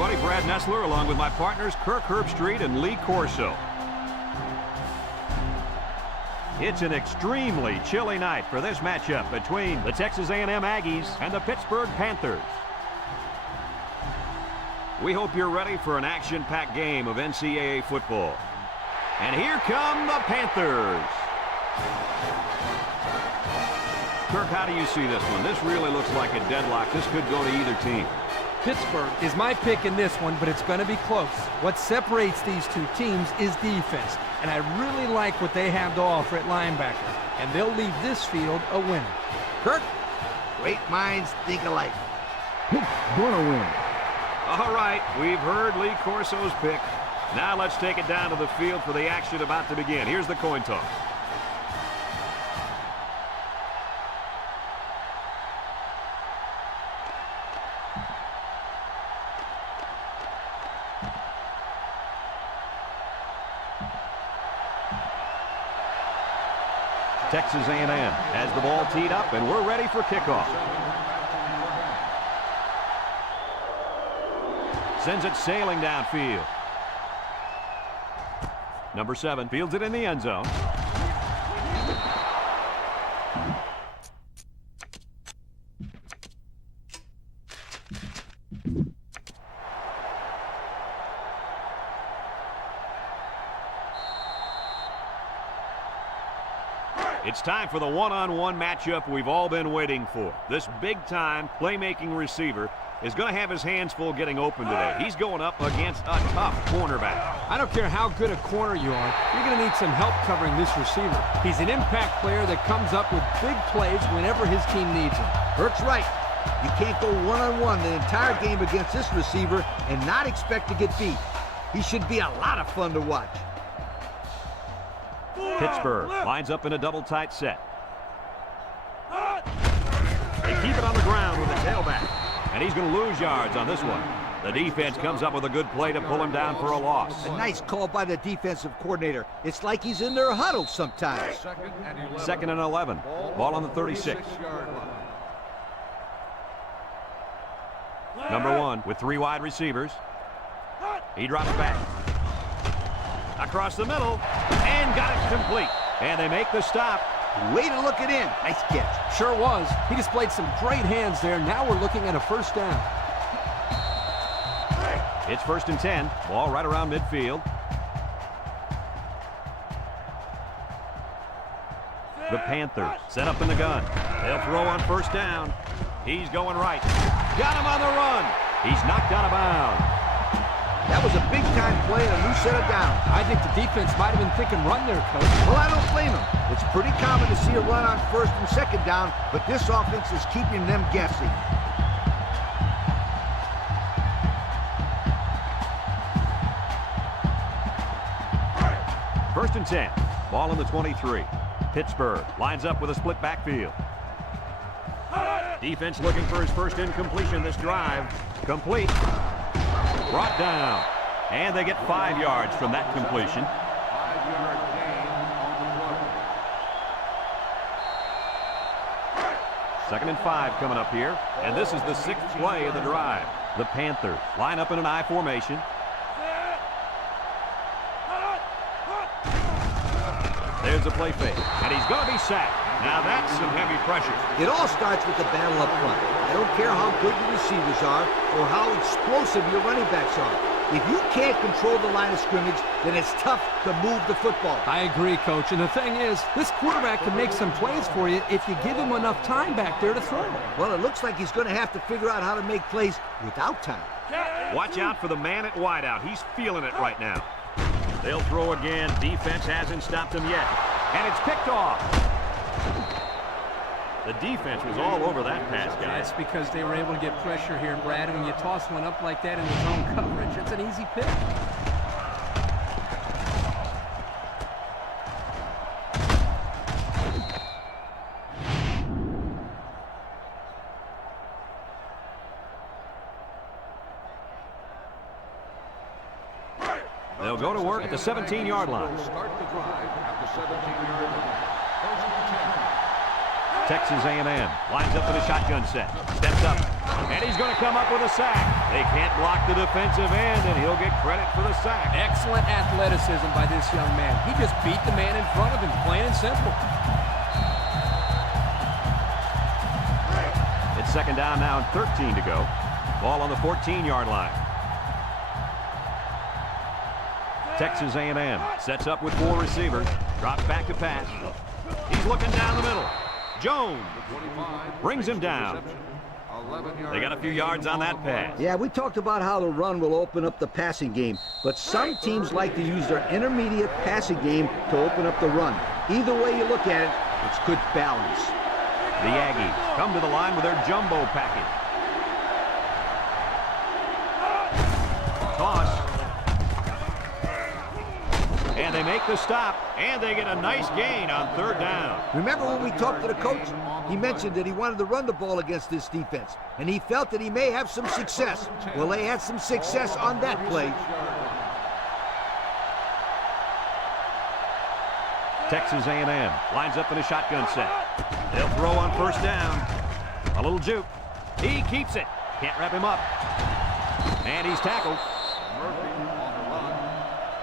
everybody. Brad Nessler along with my partners Kirk Herbstreit and Lee Corso. It's an extremely chilly night for this matchup between the Texas A&M Aggies and the Pittsburgh Panthers. We hope you're ready for an action-packed game of NCAA football. And here come the Panthers. Kirk, how do you see this one? This really looks like a deadlock. This could go to either team. Pittsburgh is my pick in this one, but it's going to be close. What separates these two teams is defense, and I really like what they have to offer at linebacker, and they'll leave this field a winner. Kirk, great minds think alike. Who's gonna win? All right, we've heard Lee Corso's pick. Now let's take it down to the field for the action about to begin. Here's the coin toss. Texas A&M has the ball teed up, and we're ready for kickoff. Sends it sailing downfield. Number 7 fields it in the end zone. It's time for the one-on-one matchup we've all been waiting for. This big-time playmaking receiver is going to have his hands full getting open today. He's going up against a tough cornerback. I don't care how good a corner you are, you're going to need some help covering this receiver. He's an impact player that comes up with big plays whenever his team needs him. Kirk's right. You can't go one-on-one the entire game against this receiver and not expect to get beat. He should be a lot of fun to watch. Pittsburgh lines up in a double tight set. They keep it on the ground with the tailback. And he's going to lose yards on this one. The defense comes up with a good play to pull him down for a loss. A nice call by the defensive coordinator. It's like he's in their huddle sometimes. Second and 11. Ball on the 36. Number 1 with 3 wide receivers. He drops back. Across the middle. And got it complete. And they make the stop. Way to look it in. Nice catch. Sure was. He displayed some great hands there. Now we're looking at a first down. It's 1st and 10. Ball right around midfield. The Panthers set up in the gun. They'll throw on first down. He's going right. Got him on the run. He's knocked out of bounds. That was a big-time play and a new set of downs. I think the defense might have been thinking run there, Coach. Well, I don't blame him. It's pretty common to see a run on first and second down, but this offense is keeping them guessing. First and 10. Ball on the 23. Pittsburgh lines up with a split backfield. Defense looking for his first incompletion this drive. Complete. Brought down. And they get 5 yards from that completion. 5-yard gain on the play. 2nd and 5 coming up here. And this is the 6th play of the drive. The Panthers line up in an I formation. There's a play fake. And he's going to be sacked. Now that's some heavy pressure. It all starts with the battle up front. I don't care how good the receivers are or how explosive your running backs are. If you can't control the line of scrimmage, then it's tough to move the football. I agree, Coach. And the thing is, this quarterback can make some plays for you if you give him enough time back there to throw. Well, it looks like he's going to have to figure out how to make plays without time. Watch out for the man at wideout. He's feeling it right now. They'll throw again. Defense hasn't stopped him yet. And it's picked off. The defense was all over that pass, guys. That's because they were able to get pressure here, Brad. And when you toss one up like that in the zone coverage, it's an easy pick. They'll go to work at the 17-yard line. Start the drive at the 17-yard line. First and 10. Texas A&M lines up in a shotgun set. Steps up. And he's going to come up with a sack. They can't block the defensive end, and he'll get credit for the sack. Excellent athleticism by this young man. He just beat the man in front of him, plain and simple. It's second down now and 13 to go. Ball on the 14-yard line. Texas A&M sets up with 4 receivers. Drops back to pass. He's looking down the middle. Jones brings him down. They got a few yards on that pass. Yeah, we talked about how the run will open up the passing game, but some teams like to use their intermediate passing game to open up the run. Either way you look at it, it's good balance. The Aggies come to the line with their jumbo package. Toss. And they make the stop, and they get a nice gain on third down. Remember when we talked to the coach? He mentioned that he wanted to run the ball against this defense, and he felt that he may have some success. Well, they had some success on that play. Texas A&M lines up in a shotgun set. They'll throw on first down. A little juke. He keeps it. Can't wrap him up. And he's tackled. Murphy on the run.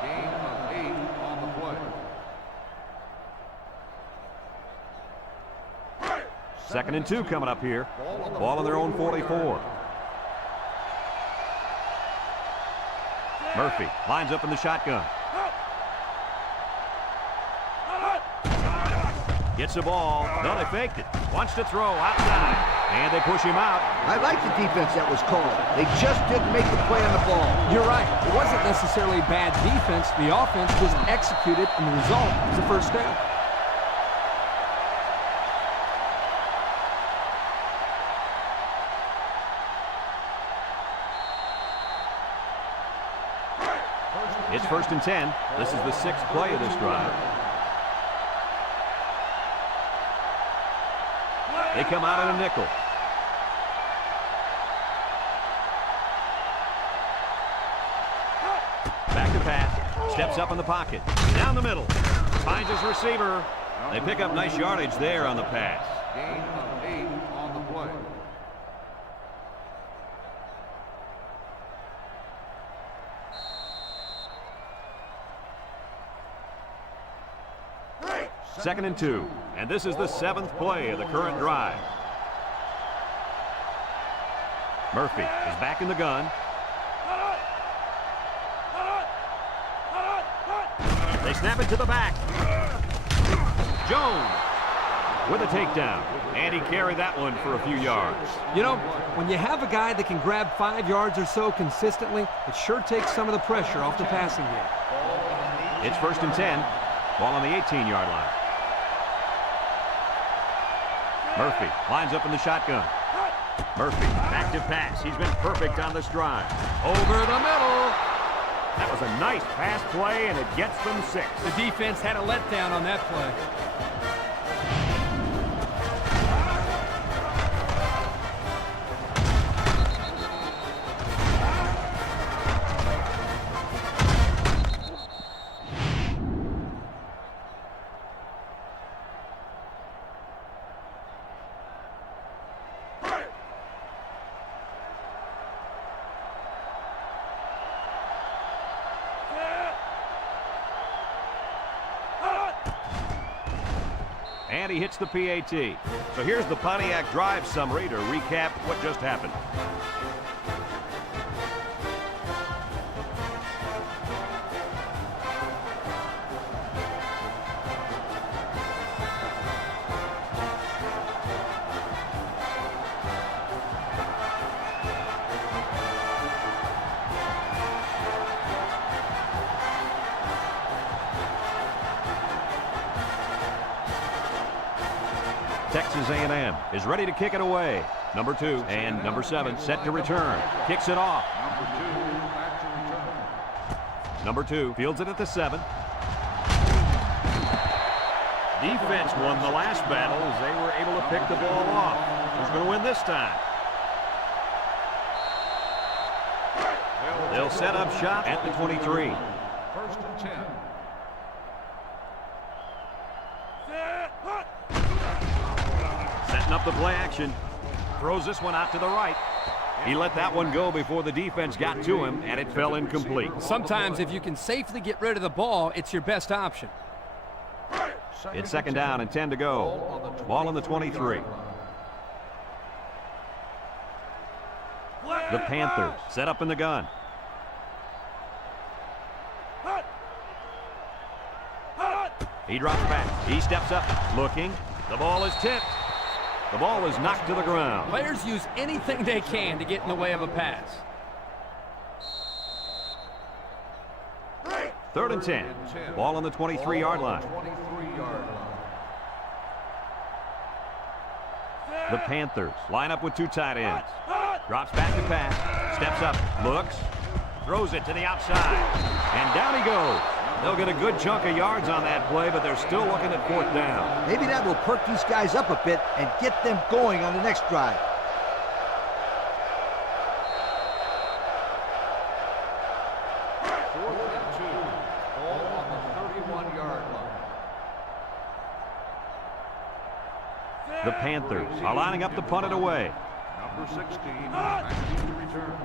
Gain of 8 on the play. Second and 2 coming up here. Ball on their own 44. Murphy lines up in the shotgun. Gets the ball. No, they faked it. Wants to throw outside. And they push him out. I like the defense that was called. They just didn't make the play on the ball. You're right. It wasn't necessarily bad defense. The offense was executed, and the result was a first down. It's first and 10. This is the 6th play of this drive. They come out in a nickel. Back to pass. Steps up in the pocket. Down the middle. Finds his receiver. They pick up nice yardage there on the pass. Gain of 8 on the play. Second and 2. And this is the 7th play of the current drive. Murphy is back in the gun. They snap it to the back. Jones with a takedown. And he carried that one for a few yards. You know, when you have a guy that can grab 5 yards or so consistently, it sure takes some of the pressure off the passing game. It's first and 10. Ball on the 18-yard line. Murphy lines up in the shotgun. Murphy back to pass. He's been perfect on this drive. Over the middle. That was a nice pass play, and it gets them 6. The defense had a letdown on that play. And he hits the PAT. So here's the Pontiac drive summary to recap what just happened. Texas A&M is ready to kick it away. Number 2 and number 7 set to return. Kicks it off. Number 2 fields it at the 7. Defense won the last battle as they were able to pick the ball off. Who's going to win this time? They'll set up shop at the 23. First and 10. Setting up the play action. Throws this one out to the right. He let that one go before the defense got to him, and it fell incomplete. Sometimes if you can safely get rid of the ball, it's your best option. It's second down and 10 to go. Ball on the 23. The Panthers set up in the gun. He drops back. He steps up, looking. The ball is tipped. The ball is knocked to the ground. Players use anything they can to get in the way of a pass. Third and 10. Ball on the 23-yard line. The Panthers line up with two tight ends. Drops back to pass. Steps up, looks, throws it to the outside. And down he goes. They'll get a good chunk of yards on that play, but they're still looking at fourth down. Maybe that will perk these guys up a bit and get them going on the next drive. Fourth and 2. Ball on the 31-yard line. The Panthers are lining up to punt it away. Number 16, back to return.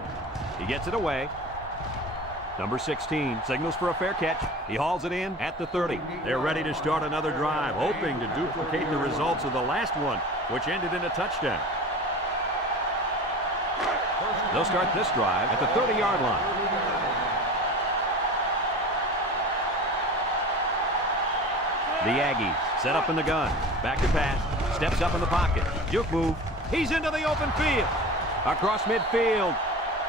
He gets it away. Number 16 signals for a fair catch. He hauls it in at the 30. They're ready to start another drive, hoping to duplicate the results of the last one, which ended in a touchdown. They'll start this drive at the 30-yard line. The Aggies set up in the gun. Back to pass. Steps up in the pocket. Juke move. He's into the open field. Across midfield.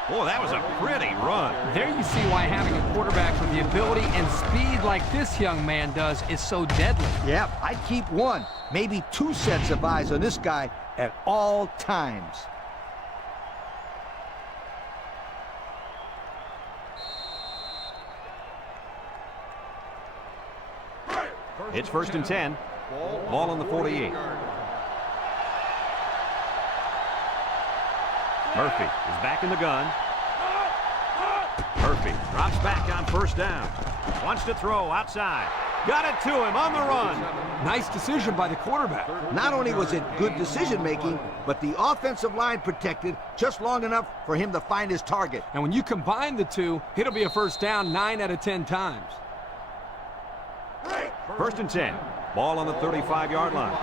Boy, that was a pretty run. There you see why having a quarterback with the ability and speed like this young man does is so deadly. Yeah, I'd keep one, maybe two sets of eyes on this guy at all times. It's first and 10. Ball on the 48. Murphy is back in the gun. Murphy drops back on first down. Wants to throw outside. Got it to him on the run. Nice decision by the quarterback. Not only was it good decision-making, but the offensive line protected just long enough for him to find his target. And when you combine the two, it'll be a first down 9 out of 10 times. First and 10. Ball on the 35-yard line.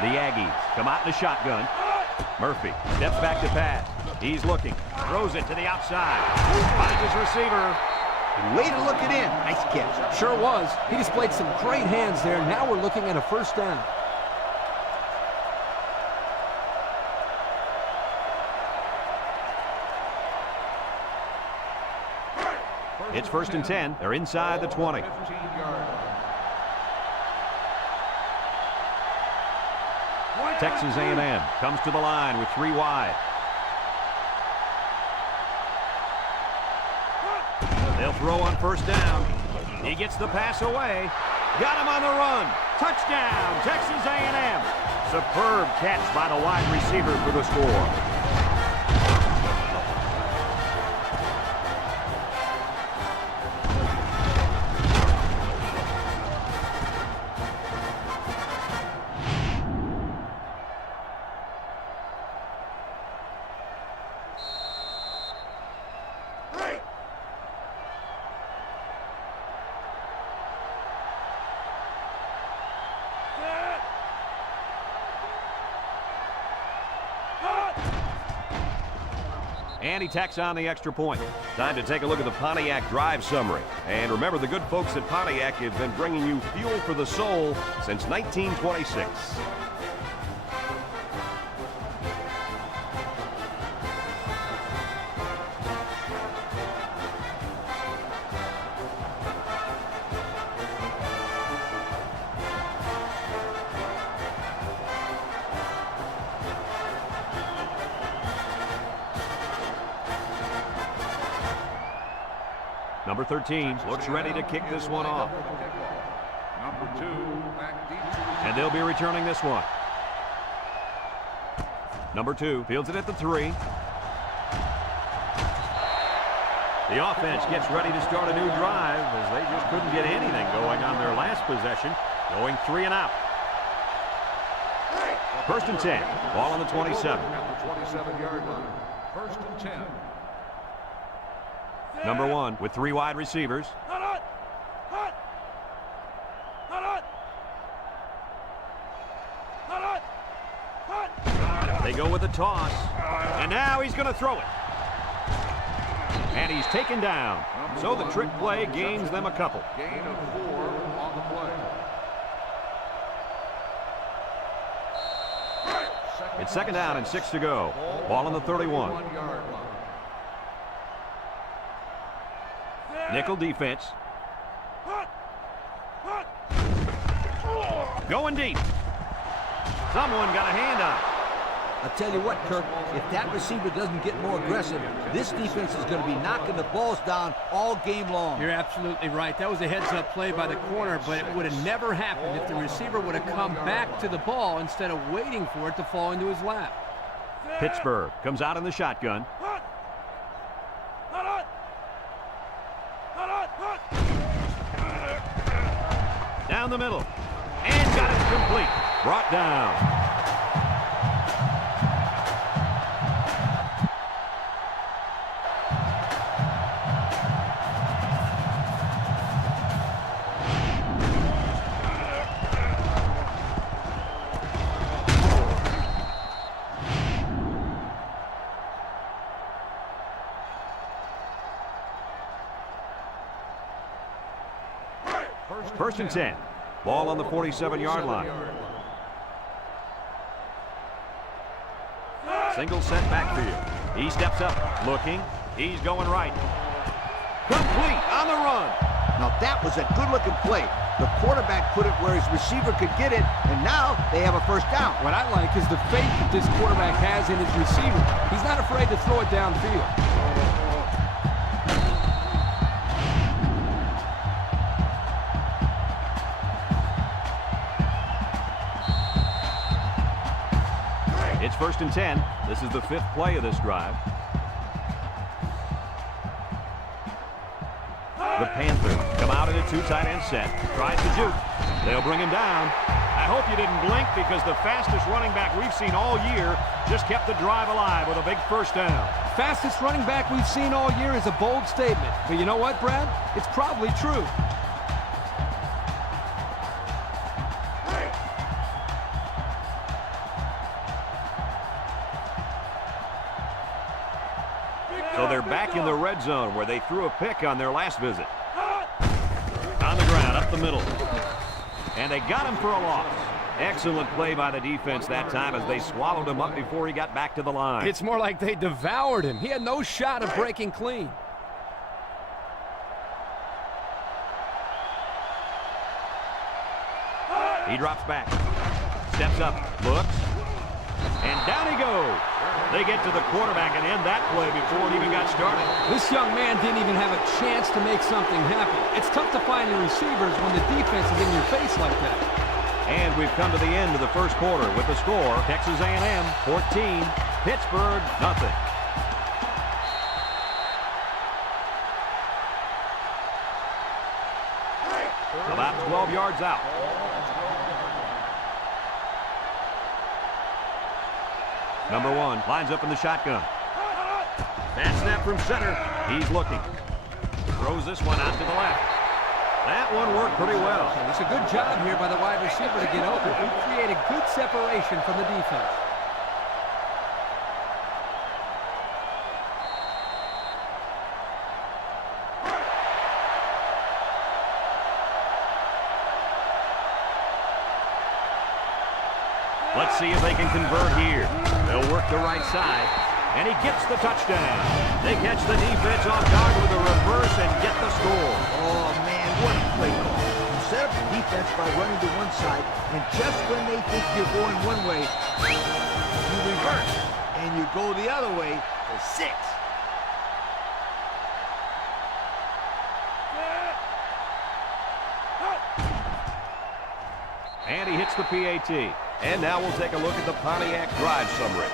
The Aggies come out in the shotgun. Murphy steps back to pass. He's looking. Throws it to the outside. Finds his receiver. Way to look it in. Nice catch. Sure was. He displayed some great hands there. Now we're looking at a first down. It's first and 10. They're inside the 20. Texas A&M comes to the line with 3 wide. They'll throw on first down. He gets the pass away. Got him on the run. Touchdown, Texas A&M. Superb catch by the wide receiver for the score. And he tacks on the extra point. Time to take a look at the Pontiac drive summary. And remember, the good folks at Pontiac have been bringing you fuel for the soul since 1926. Number 13 looks ready to kick this one off. Number 2, back deep to the And they'll be returning this one. Number 2 fields it at the 3. The offense gets ready to start a new drive as they just couldn't get anything going on their last possession. Going 3 and out. First and 10. Ball on the 27. At the 27-yard line. First and 10. Number 1 with 3 wide receivers. They go with a toss. And now he's going to throw it. And he's taken down. So the trick play gains them a couple. Gain of 4 on the play. It's second down and 6 to go. Ball on the 31. 31-yard line. Nickel defense. Going deep. Someone got a hand on it. I'll tell you what, Kirk, if that receiver doesn't get more aggressive, this defense is going to be knocking the balls down all game long. You're absolutely right. That was a heads-up play by the corner, but it would have never happened if the receiver would have come back to the ball instead of waiting for it to fall into his lap. Pittsburgh comes out in the shotgun. Down the middle. And got it complete. Brought down. First and 10. Ball on the 47-yard line. Single set backfield. He steps up, looking. He's going right. Complete on the run. Now that was a good-looking play. The quarterback put it where his receiver could get it, and now they have a first down. What I like is the faith that this quarterback has in his receiver. He's not afraid to throw it downfield. It's first and 10. This is the 5th play of this drive. The Panthers come out in a 2 tight end set. Tries to juke. They'll bring him down. I hope you didn't blink because the fastest running back we've seen all year just kept the drive alive with a big first down. Fastest running back we've seen all year is a bold statement. But you know what, Brad? It's probably true. So they're back in the red zone where they threw a pick on their last visit. On the ground, up the middle. And they got him for a loss. Excellent play by the defense that time as they swallowed him up before he got back to the line. It's more like they devoured him. He had no shot of breaking clean. He drops back. Steps up, looks. And down he goes. They get to the quarterback and end that play before it even got started. This young man didn't even have a chance to make something happen. It's tough to find your receivers when the defense is in your face like that. And we've come to the end of the first quarter with the score, Texas A&M 14, Pittsburgh nothing. About 12 yards out. Number 1 lines up in the shotgun. Bad snap from center. He's looking. Throws this one out to the left. That one worked pretty well. It's a good job here by the wide receiver to get open. He created good separation from the defense. Let's see if they can convert here. They'll work the right side, and he gets the touchdown. They catch the defense off guard with a reverse and get the score. Oh, man, what a play call. You set up the defense by running to one side, and just when they think you're going one way, you reverse, and you go the other way for 6. And he hits the PAT. And now we'll take a look at the Pontiac drive summary.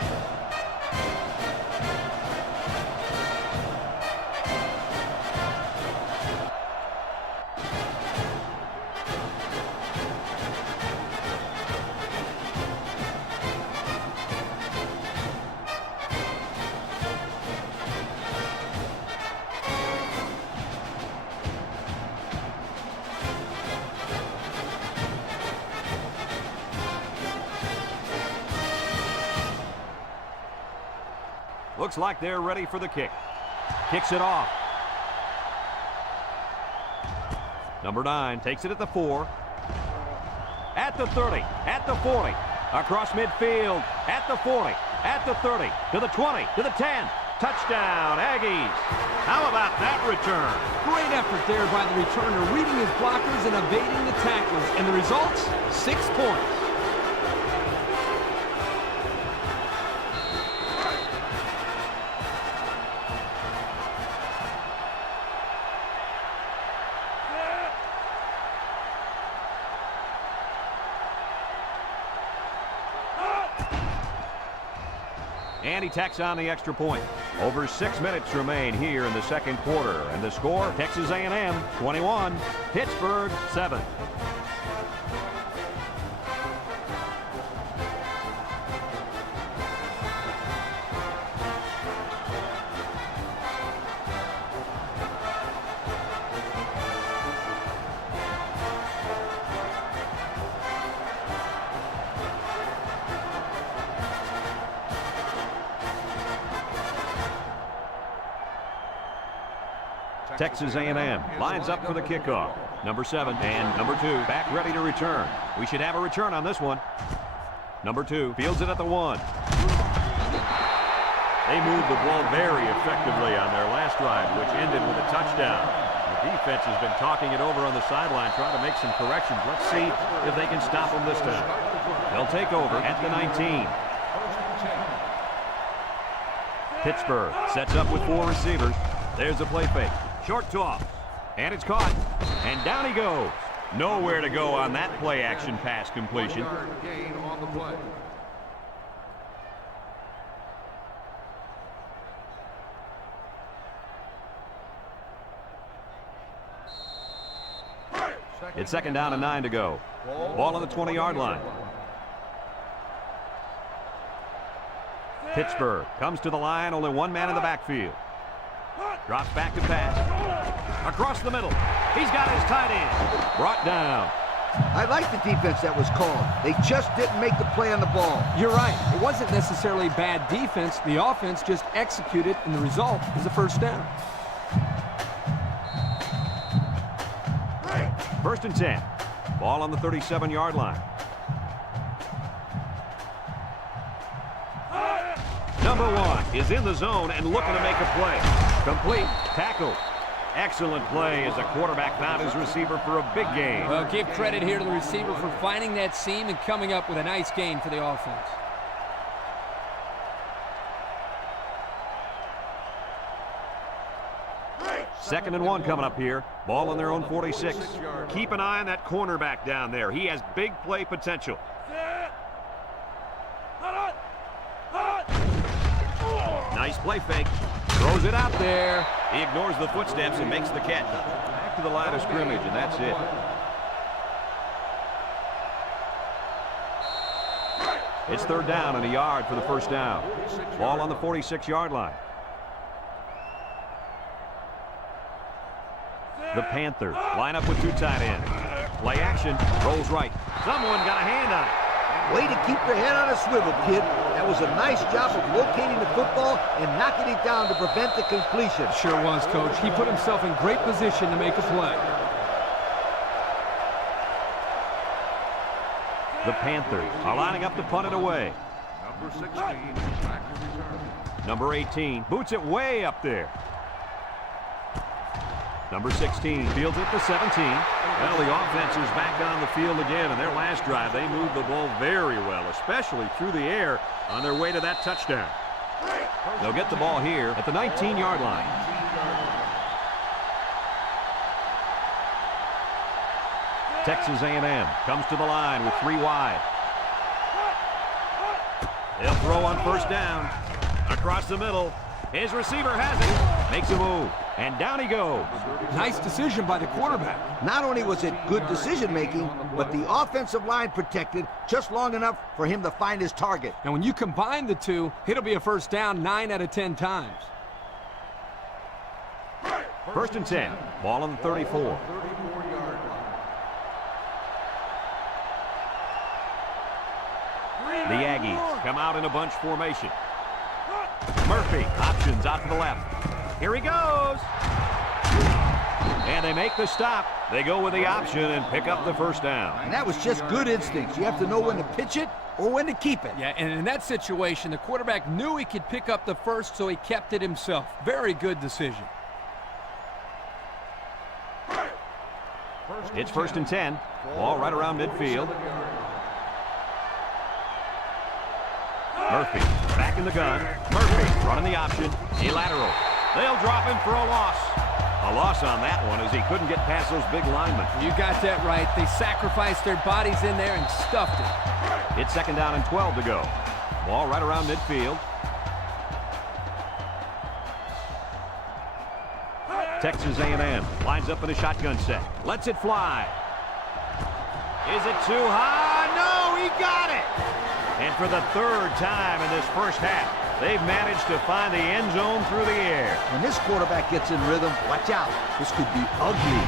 Looks like they're ready for the kick. Kicks it off. Number 9 takes it at the 4. At the 30. At the 40. Across midfield. At the 40. At the 30. To the 20. To the 10. Touchdown, Aggies. How about that return? Great effort there by the returner, reading his blockers and evading the tackles. And the results, 6 points. And he tacks on the extra point. Over 6 minutes remain here in the second quarter. And the score, Texas A&M 21, Pittsburgh 7. Texas A&M lines up for the kickoff. Number 7 and number 2 back ready to return. We should have a return on this one. Number 2 fields it at the 1. They moved the ball very effectively on their last drive, which ended with a touchdown. The defense has been talking it over on the sideline, trying to make some corrections. Let's see if they can stop them this time. They'll take over at the 19. Pittsburgh sets up with 4 receivers. There's a play fake. Short toss, and it's caught, and down he goes. Nowhere to go on that play action pass completion. Gain on the play. It's second down and 9 to go. Ball on the 20-yard line. Pittsburgh comes to the line, only 1 man in the backfield. Drops back to pass. Across the middle. He's got his tight end. Brought down. I like the defense that was called. They just didn't make the play on the ball. You're right. It wasn't necessarily bad defense. The offense just executed, and the result is a first down. First and 10. Ball on the 37-yard line. Number 1 is in the zone and looking to make a play. Complete. Tackle. Excellent play as the quarterback found his receiver for a big gain. Well, give credit here to the receiver for finding that seam and coming up with a nice gain for the offense. Second and 1 coming up here. Ball on their own 46. Keep an eye on that cornerback down there. He has big play potential. Nice play fake. Throws it out there. He ignores the footsteps and makes the catch. Back to the line of scrimmage, and that's it. It's third down and a yard for the first down. Ball on the 46-yard line. The Panthers line up with 2 tight ends. Play action. Rolls right. Someone got a hand on it. Way to keep your head on a swivel, kid. That was a nice job of locating the football and knocking it down to prevent the completion. Sure was, Coach. He put himself in great position to make a play. The Panthers are lining up to punt it away. Number 16, back to return. Number 18 boots it way up there. Number 16 fields it to 17. Well, the offense is back on the field again. In their last drive, they moved the ball very well, especially through the air on their way to that touchdown. They'll get the ball here at the 19-yard line. Texas A&M comes to the line with 3 wide. They'll throw on first down. Across the middle. His receiver has it. Makes a move. And down he goes. Nice decision by the quarterback. Not only was it good decision-making, but the offensive line protected just long enough for him to find his target. And when you combine the two, it'll be a first down 9 out of 10 times. First and 10. Ball on the 34. 34-yard line. The Aggies come out in a bunch formation. Murphy options out to the left. Here he goes. And they make the stop. They go with the option and pick up the first down. And that was just good instincts. You have to know when to pitch it or when to keep it. Yeah, and in that situation, the quarterback knew he could pick up the first, so he kept it himself. Very good decision. It's 1st and 10. Ball right around midfield. Murphy back in the gun. Murphy running the option. A lateral. They'll drop him for a loss. A loss on that one as he couldn't get past those big linemen. You got that right. They sacrificed their bodies in there and stuffed it. It's 2nd down and 12 to go. Ball right around midfield. Texas A&M lines up in a shotgun set. Lets it fly. Is it too high? No, he got it. And for the 3rd time in this first half, they've managed to find the end zone through the air. When this quarterback gets in rhythm, watch out. This could be ugly.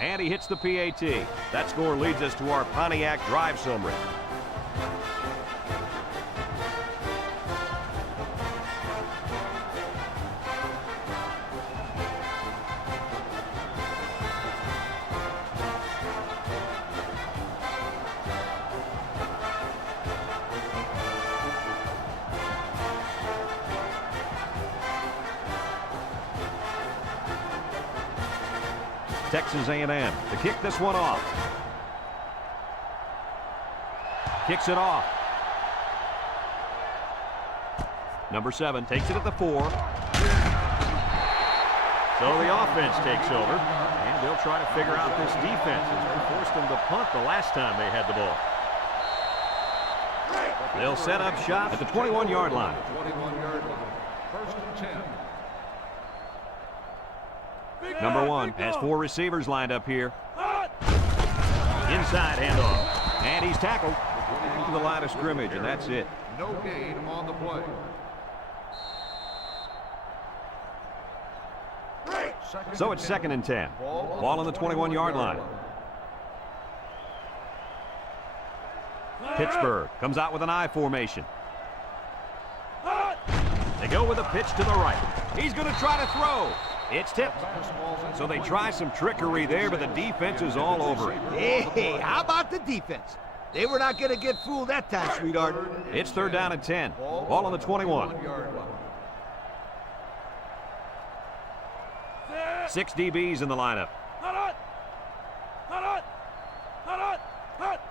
And he hits the PAT. That score leads us to our Pontiac drive summary. Texas A&M to kick this one off. Kicks it off. Number 7 takes it at the 4. So the offense takes over, and they'll try to figure out this defense as they forced them to punt the last time they had the ball. They'll set up shop at the 21-yard line. 21-yard line. 1st and 10. Number 1 has 4 receivers lined up here. Inside handoff. And he's tackled to the line of scrimmage, and that's it. No gain on the play. So it's 2nd and 10. Ball on the 21-yard line. Pittsburgh comes out with an I formation. They go with a pitch to the right. He's going to try to throw. It's tipped. So they try some trickery there, but the defense is all over it. Hey, how about the defense? They were not going to get fooled that time, sweetheart. It's 3rd down and 10. Ball on the 21. 6 DBs in the lineup.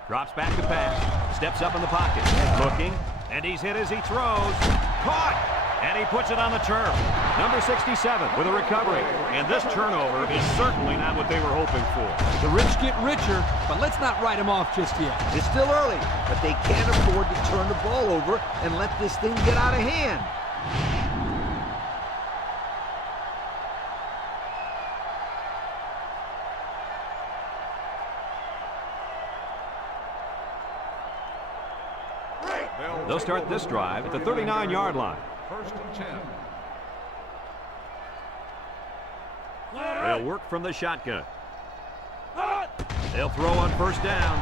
Drops back to pass. Steps up in the pocket. Looking. And he's hit as he throws. Caught. And he puts it on the turf. Number 67 with a recovery. And this turnover is certainly not what they were hoping for. The rich get richer, but let's not write them off just yet. It's still early, but they can't afford to turn the ball over and let this thing get out of hand. They'll start this drive at the 39-yard line. 1st and 10. They'll work from the shotgun. They'll throw on 1st down.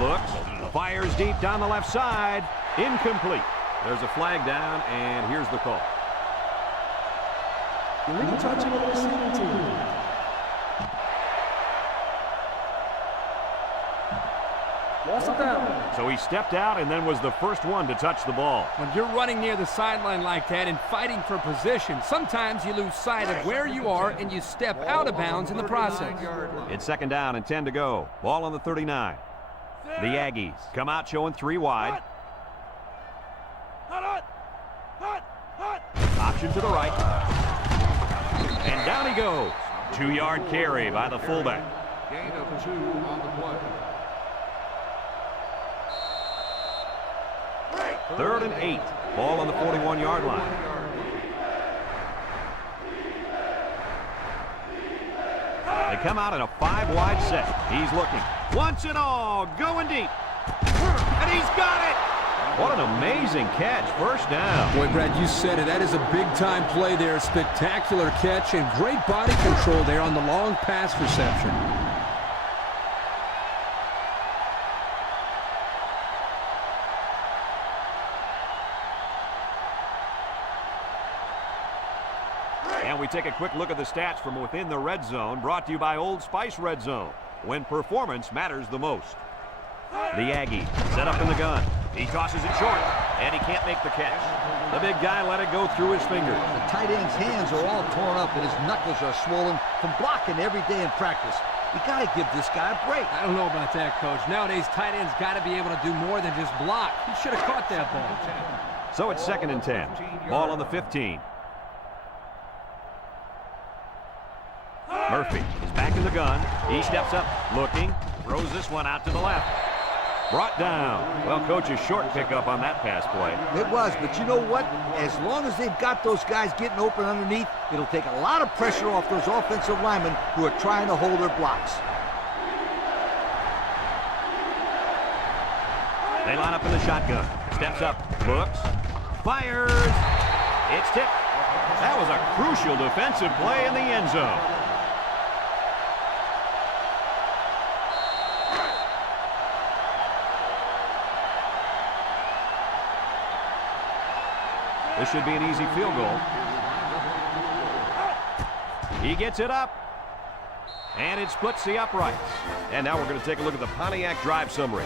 Looks, fires deep down the left side. Incomplete. There's a flag down, and here's the call. Illegal touching of the receiving team. Loss of down. So he stepped out and then was the first one to touch the ball. When you're running near the sideline like that and fighting for position, sometimes you lose sight of where you are and you step out of bounds in the process. It's 2nd down and 10 to go. Ball on the 39. The Aggies come out showing 3 wide. Option to the right. And down he goes. 2-yard carry by the fullback. Gain of 2 on the play. 3rd and 8. Ball on the 41-yard line. They come out in a 5-wide set. He's looking. Wants it all. Going deep. And he's got it. What an amazing catch. First down. Boy, Brad, you said it. That is a big-time play there. Spectacular catch and great body control there on the long pass reception. And we take a quick look at the stats from within the red zone, brought to you by Old Spice Red Zone, when performance matters the most. The Aggie set up in the gun. He tosses it short, and he can't make the catch. The big guy let it go through his fingers. The tight end's hands are all torn up, and his knuckles are swollen from blocking every day in practice. You got to give this guy a break. I don't know about that, Coach. Nowadays, tight ends got to be able to do more than just block. He should have caught that ball. So it's 2nd and 10. Ball on the 15. Murphy is back in the gun. He steps up, looking, throws this one out to the left. Brought down. Well, Coach's short pickup on that pass play. It was, but you know what? As long as they've got those guys getting open underneath, it'll take a lot of pressure off those offensive linemen who are trying to hold their blocks. They line up in the shotgun. Steps up, looks, fires. It's tipped. That was a crucial defensive play in the end zone. This should be an easy field goal. He gets it up. And it splits the uprights. And now we're going to take a look at the Pontiac drive summary.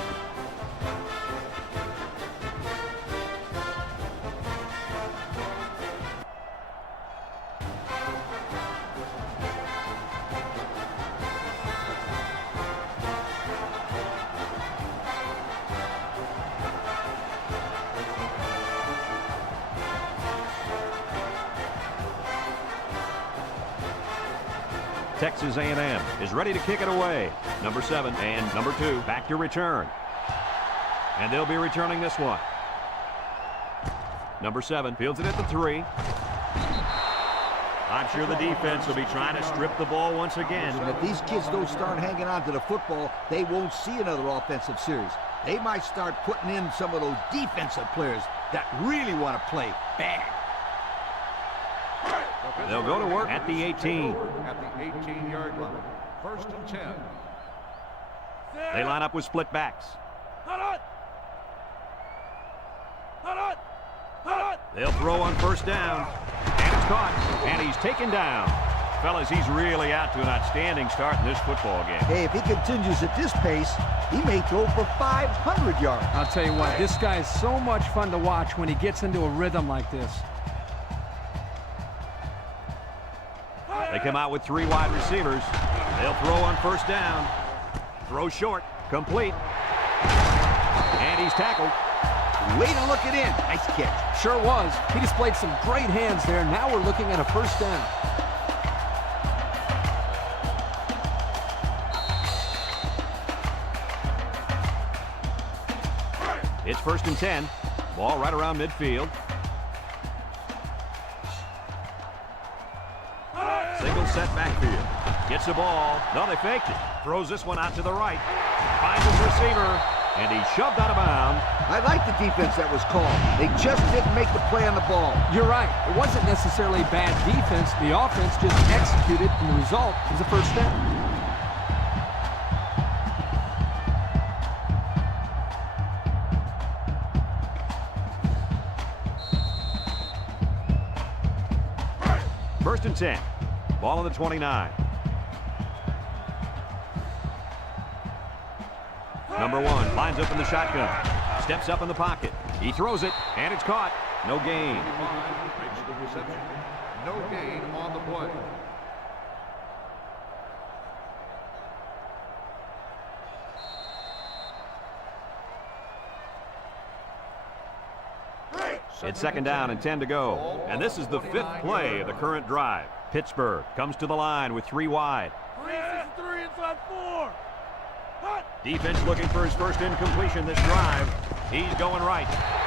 Texas A&M is ready to kick it away. Number 7 and number 2 back to return. And they'll be returning this one. Number 7 fields it at the 3. I'm sure the defense will be trying to strip the ball once again. And if these kids don't start hanging on to the football, they won't see another offensive series. They might start putting in some of those defensive players that really want to play bad. They'll go to work at the 18. At the 18-yard line. 1st and 10. They line up with split backs. They'll throw on 1st down. And it's caught. And he's taken down. Fellas, he's really out to an outstanding start in this football game. Hey, if he continues at this pace, he may throw for 500 yards. I'll tell you what, this guy is so much fun to watch when he gets into a rhythm like this. They come out with 3 wide receivers. They'll throw on 1st down. Throw short. Complete. And he's tackled. Way to look it in. Nice catch. Sure was. He displayed some great hands there. Now we're looking at a 1st down. It's 1st and 10. Ball right around midfield. Single set backfield. Gets the ball. No, they faked it. Throws this one out to the right. Finds his receiver. And he's shoved out of bounds. I like the defense that was called. They just didn't make the play on the ball. You're right. It wasn't necessarily bad defense. The offense just executed, and the result is a 1st down. First and 10. Ball on the 29. Number 1 lines up in the shotgun. Steps up in the pocket. He throws it, and it's caught. No gain. Makes the reception. No gain on the play. It's 2nd down and 10 to go. And this is the 5th play of the current drive. Pittsburgh comes to the line with 3 wide. 3 inside 4. Defense looking for his first incompletion this drive. He's going right.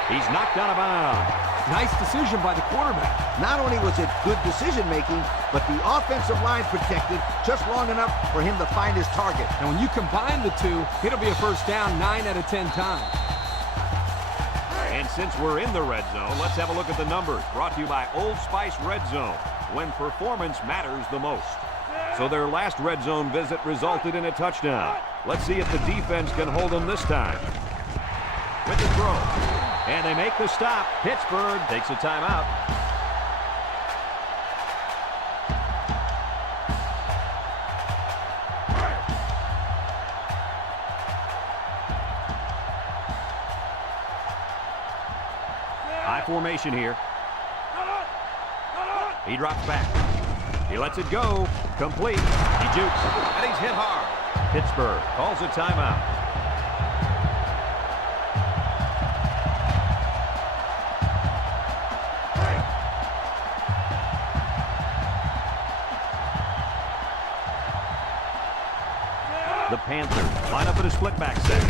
He's knocked out of bounds. Nice decision by the quarterback. Not only was it good decision-making, but the offensive line protected just long enough for him to find his target. And when you combine the two, it'll be a first down 9 out of 10 times. And since we're in the red zone, let's have a look at the numbers. Brought to you by Old Spice Red Zone, when performance matters the most. So their last red zone visit resulted in a touchdown. Let's see if the defense can hold them this time. With the throw. And they make the stop. Pittsburgh takes a timeout. High formation here. He drops back. He lets it go. Complete. He jukes. And he's hit hard. Pittsburgh calls a timeout. The Panthers line up in a split back set.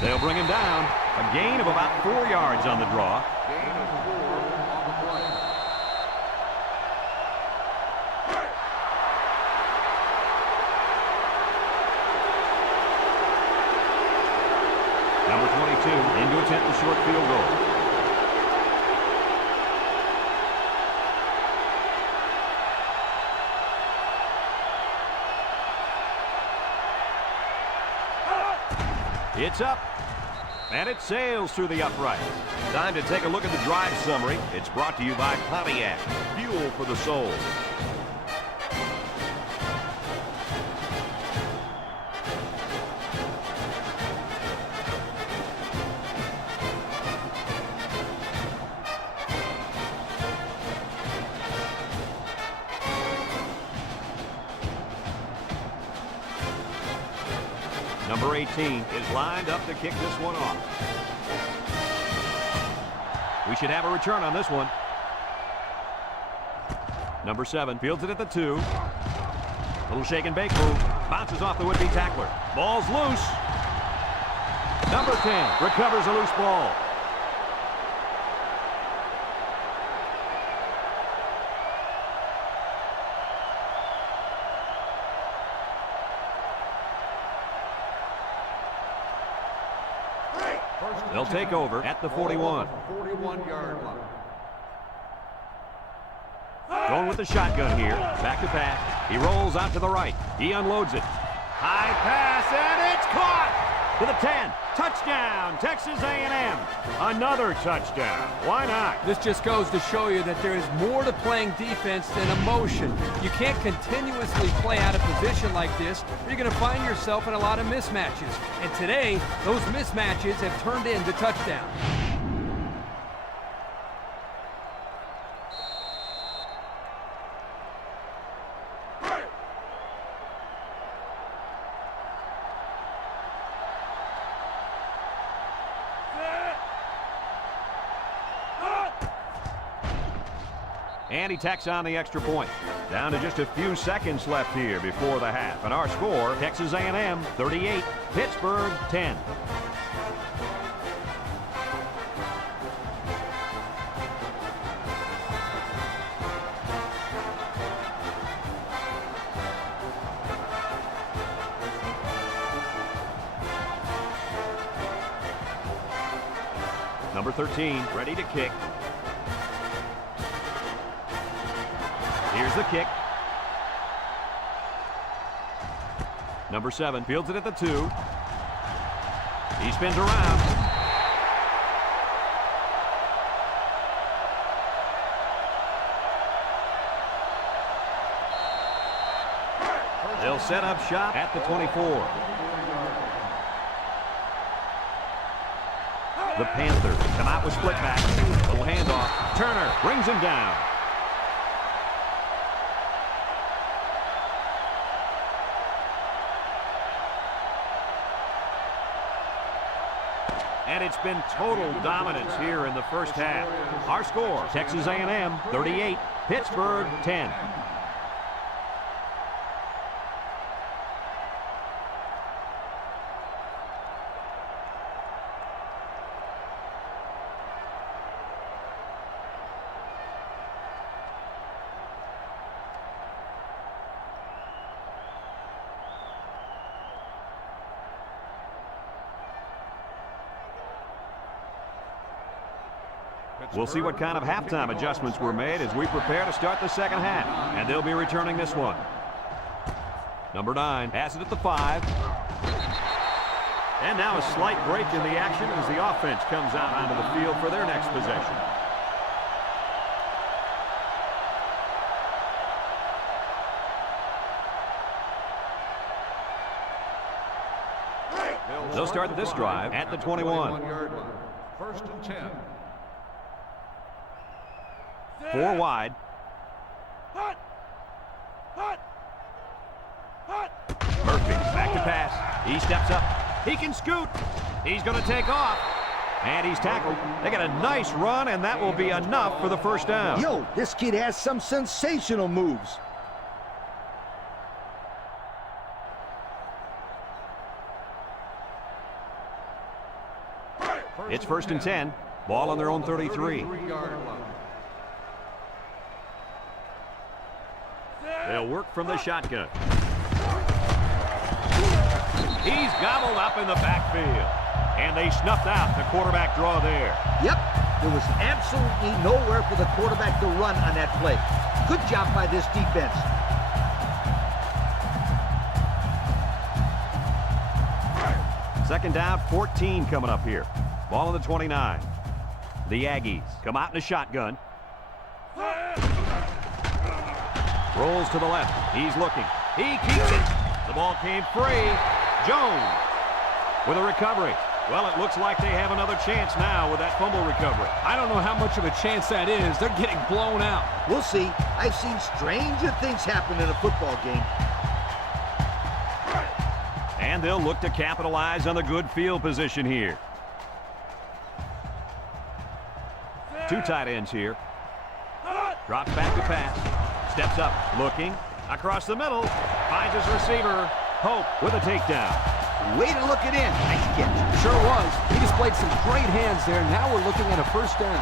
They'll bring him down. A gain of about 4 yards on the draw. Gain of 4 on the play. Number 22 in to attempt the short field goal. It's up, and it sails through the upright. Time to take a look at the drive summary. It's brought to you by Pontiac, fuel for the soul. Number 18 is lined up to kick this one off. We should have a return on this one. Number 7 fields it at the 2. Little shake and bake move. Bounces off the would-be tackler. Ball's loose. Number 10 recovers a loose ball. They'll take over at the 41. 41-yard line. Going with the shotgun here. Back to pass. He rolls out to the right. He unloads it. High pass, and it's caught! To the 10. Touchdown, Texas A&M. Another touchdown. Why not? This just goes to show you that there is more to playing defense than emotion. You can't continuously play out of position like this, or you're going to find yourself in a lot of mismatches. And today, those mismatches have turned into touchdowns. And he tacks on the extra point. Down to just a few seconds left here before the half. And our score, Texas A&M 38, Pittsburgh 10. Number 13, ready to kick. Here's the kick. Number 7 fields it at the 2. He spins around. They'll set up shop at the 24. The Panthers come out with split back. Little handoff. Turner brings him down. And it's been total dominance here in the first half. Our score, Texas A&M 38, Pittsburgh 10. We'll see what kind of halftime adjustments were made as we prepare to start the second half. And they'll be returning this one. Number 9 has it at the 5. And now a slight break in the action as the offense comes out onto the field for their next possession. They'll start this drive at the 21. First and 10. 4 wide. Murphy back to pass. He steps up. He can scoot. He's going to take off. And he's tackled. They got a nice run, and that will be enough for the first down. Yo, this kid has some sensational moves. It's first and 10. Ball on their own 33. They'll work from the shotgun. He's gobbled up in the backfield. And they snuffed out the quarterback draw there. Yep, there was absolutely nowhere for the quarterback to run on that play. Good job by this defense. Second down, 14 coming up here. Ball on the 29. The Aggies come out in a shotgun. Rolls to the left. He's looking. He keeps it. The ball came free. Jones with a recovery. Well, it looks like they have another chance now with that fumble recovery. I don't know how much of a chance that is. They're getting blown out. We'll see. I've seen stranger things happen in a football game. And they'll look to capitalize on the good field position here. 2 tight ends here. Drops back to pass. Steps up, looking. Across the middle. Finds his receiver. Hope with a takedown. Way to look it in. Nice catch. Sure was. He displayed some great hands there. Now we're looking at a first down.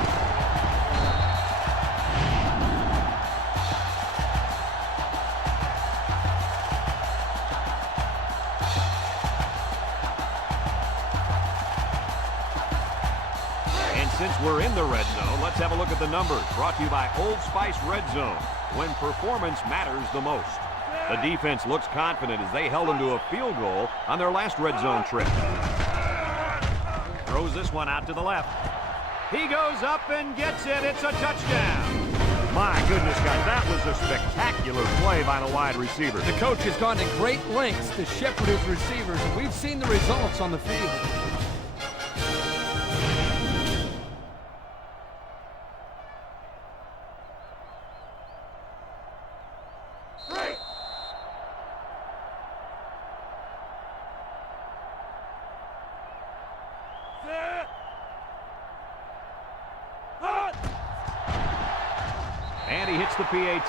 And since we're in the red zone, let's have a look at the numbers. Brought to you by Old Spice Red Zone, when performance matters the most. The defense looks confident as they held them to a field goal on their last red zone trip. Throws this one out to the left. He goes up and gets it. It's a touchdown. My goodness, guys, that was a spectacular play by the wide receiver. The coach has gone to great lengths to shepherd his receivers, and we've seen the results on the field. And he hits the PAT.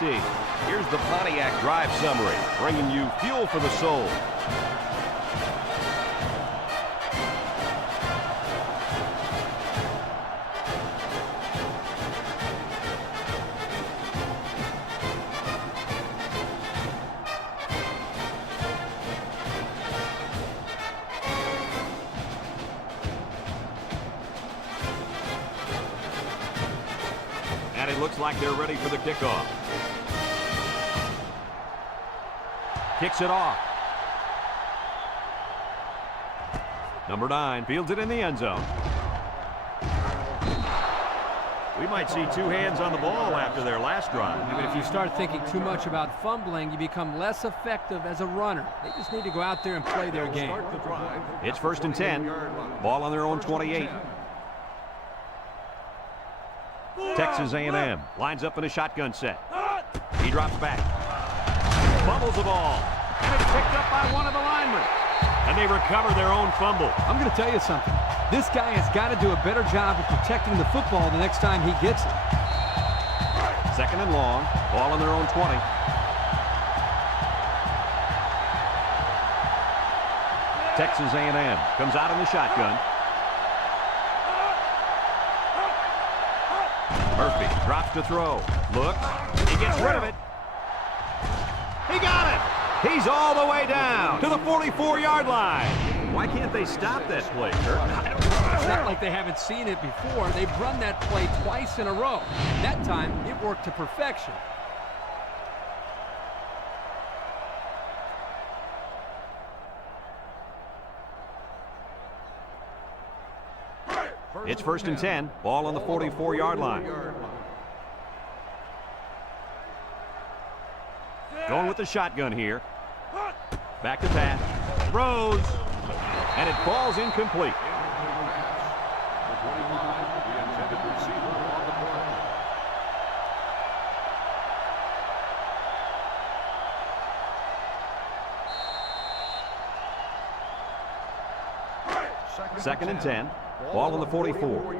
Here's the Pontiac drive summary, bringing you fuel for the soul. And it looks like they're ready for the kickoff. Kicks it off. Number 9 fields it in the end zone. We might see 2 hands on the ball after their last drive. I mean, if you start thinking too much about fumbling, you become less effective as a runner. They just need to go out there and play their game. It's first and 10. Ball on their own 28. Texas A&M lines up in a shotgun set. He drops back. Fumbles the ball. And it's picked up by one of the linemen. And they recover their own fumble. I'm going to tell you something. This guy has got to do a better job of protecting the football the next time he gets it. Second and long. Ball on their own 20. Texas A&M comes out in the shotgun. Murphy drops to throw. Looks. He gets rid of it. He got it. He's all the way down to the 44-yard line. Why can't they stop that play, Kirk? It's not not like they haven't seen it before. They've run that play twice in a row. That time, it worked to perfection. It's 1st and 10. Ball on the 44-yard line. Going with the shotgun here. Back to pass. Throws. And it falls incomplete. Second and 10. Ball on the 44.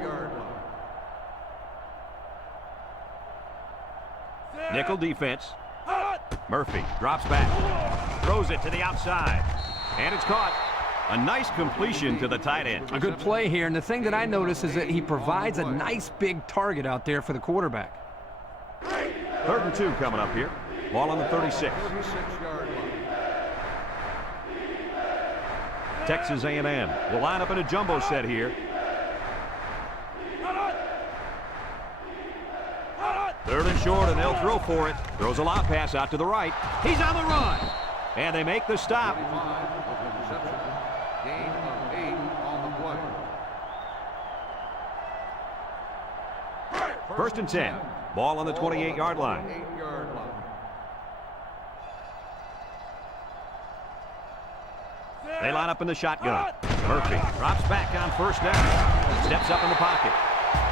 Nickel defense. Murphy drops back. Throws it to the outside. And it's caught. A nice completion to the tight end. A good play here, and the thing that I notice is that he provides a nice big target out there for the quarterback. 3rd and 2 coming up here. Ball on the 36. Texas A&M will line up in a jumbo set here. 3rd and short, and they'll throw for it. Throws a lob pass out to the right. He's on the run. And they make the stop. Gain of 8 on the play. 1st and 10. Ball on the 28-yard line. 8-yard line. They line up in the shotgun. Murphy drops back on 1st down. Steps up in the pocket.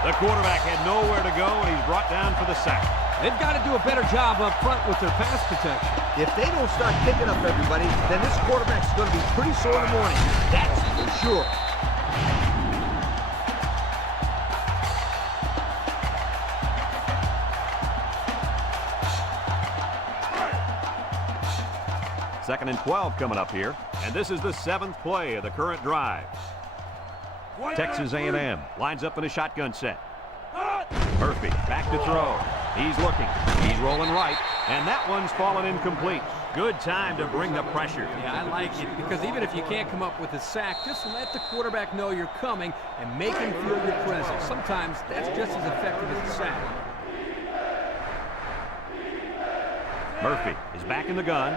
The quarterback had nowhere to go, and he's brought down for the sack. They've got to do a better job up front with their pass protection. If they don't start picking up everybody, then this quarterback's going to be pretty sore in the morning. That's for sure. Second and 12 coming up here. And this is the 7th play of the current drive. Texas A&M lines up in a shotgun set. Murphy back to throw. He's looking. He's rolling right. And that one's fallen incomplete. Good time to bring the pressure. Yeah, I like it, because even if you can't come up with a sack, just let the quarterback know you're coming and make him feel your presence. Sometimes that's just as effective as a sack. Murphy is back in the gun.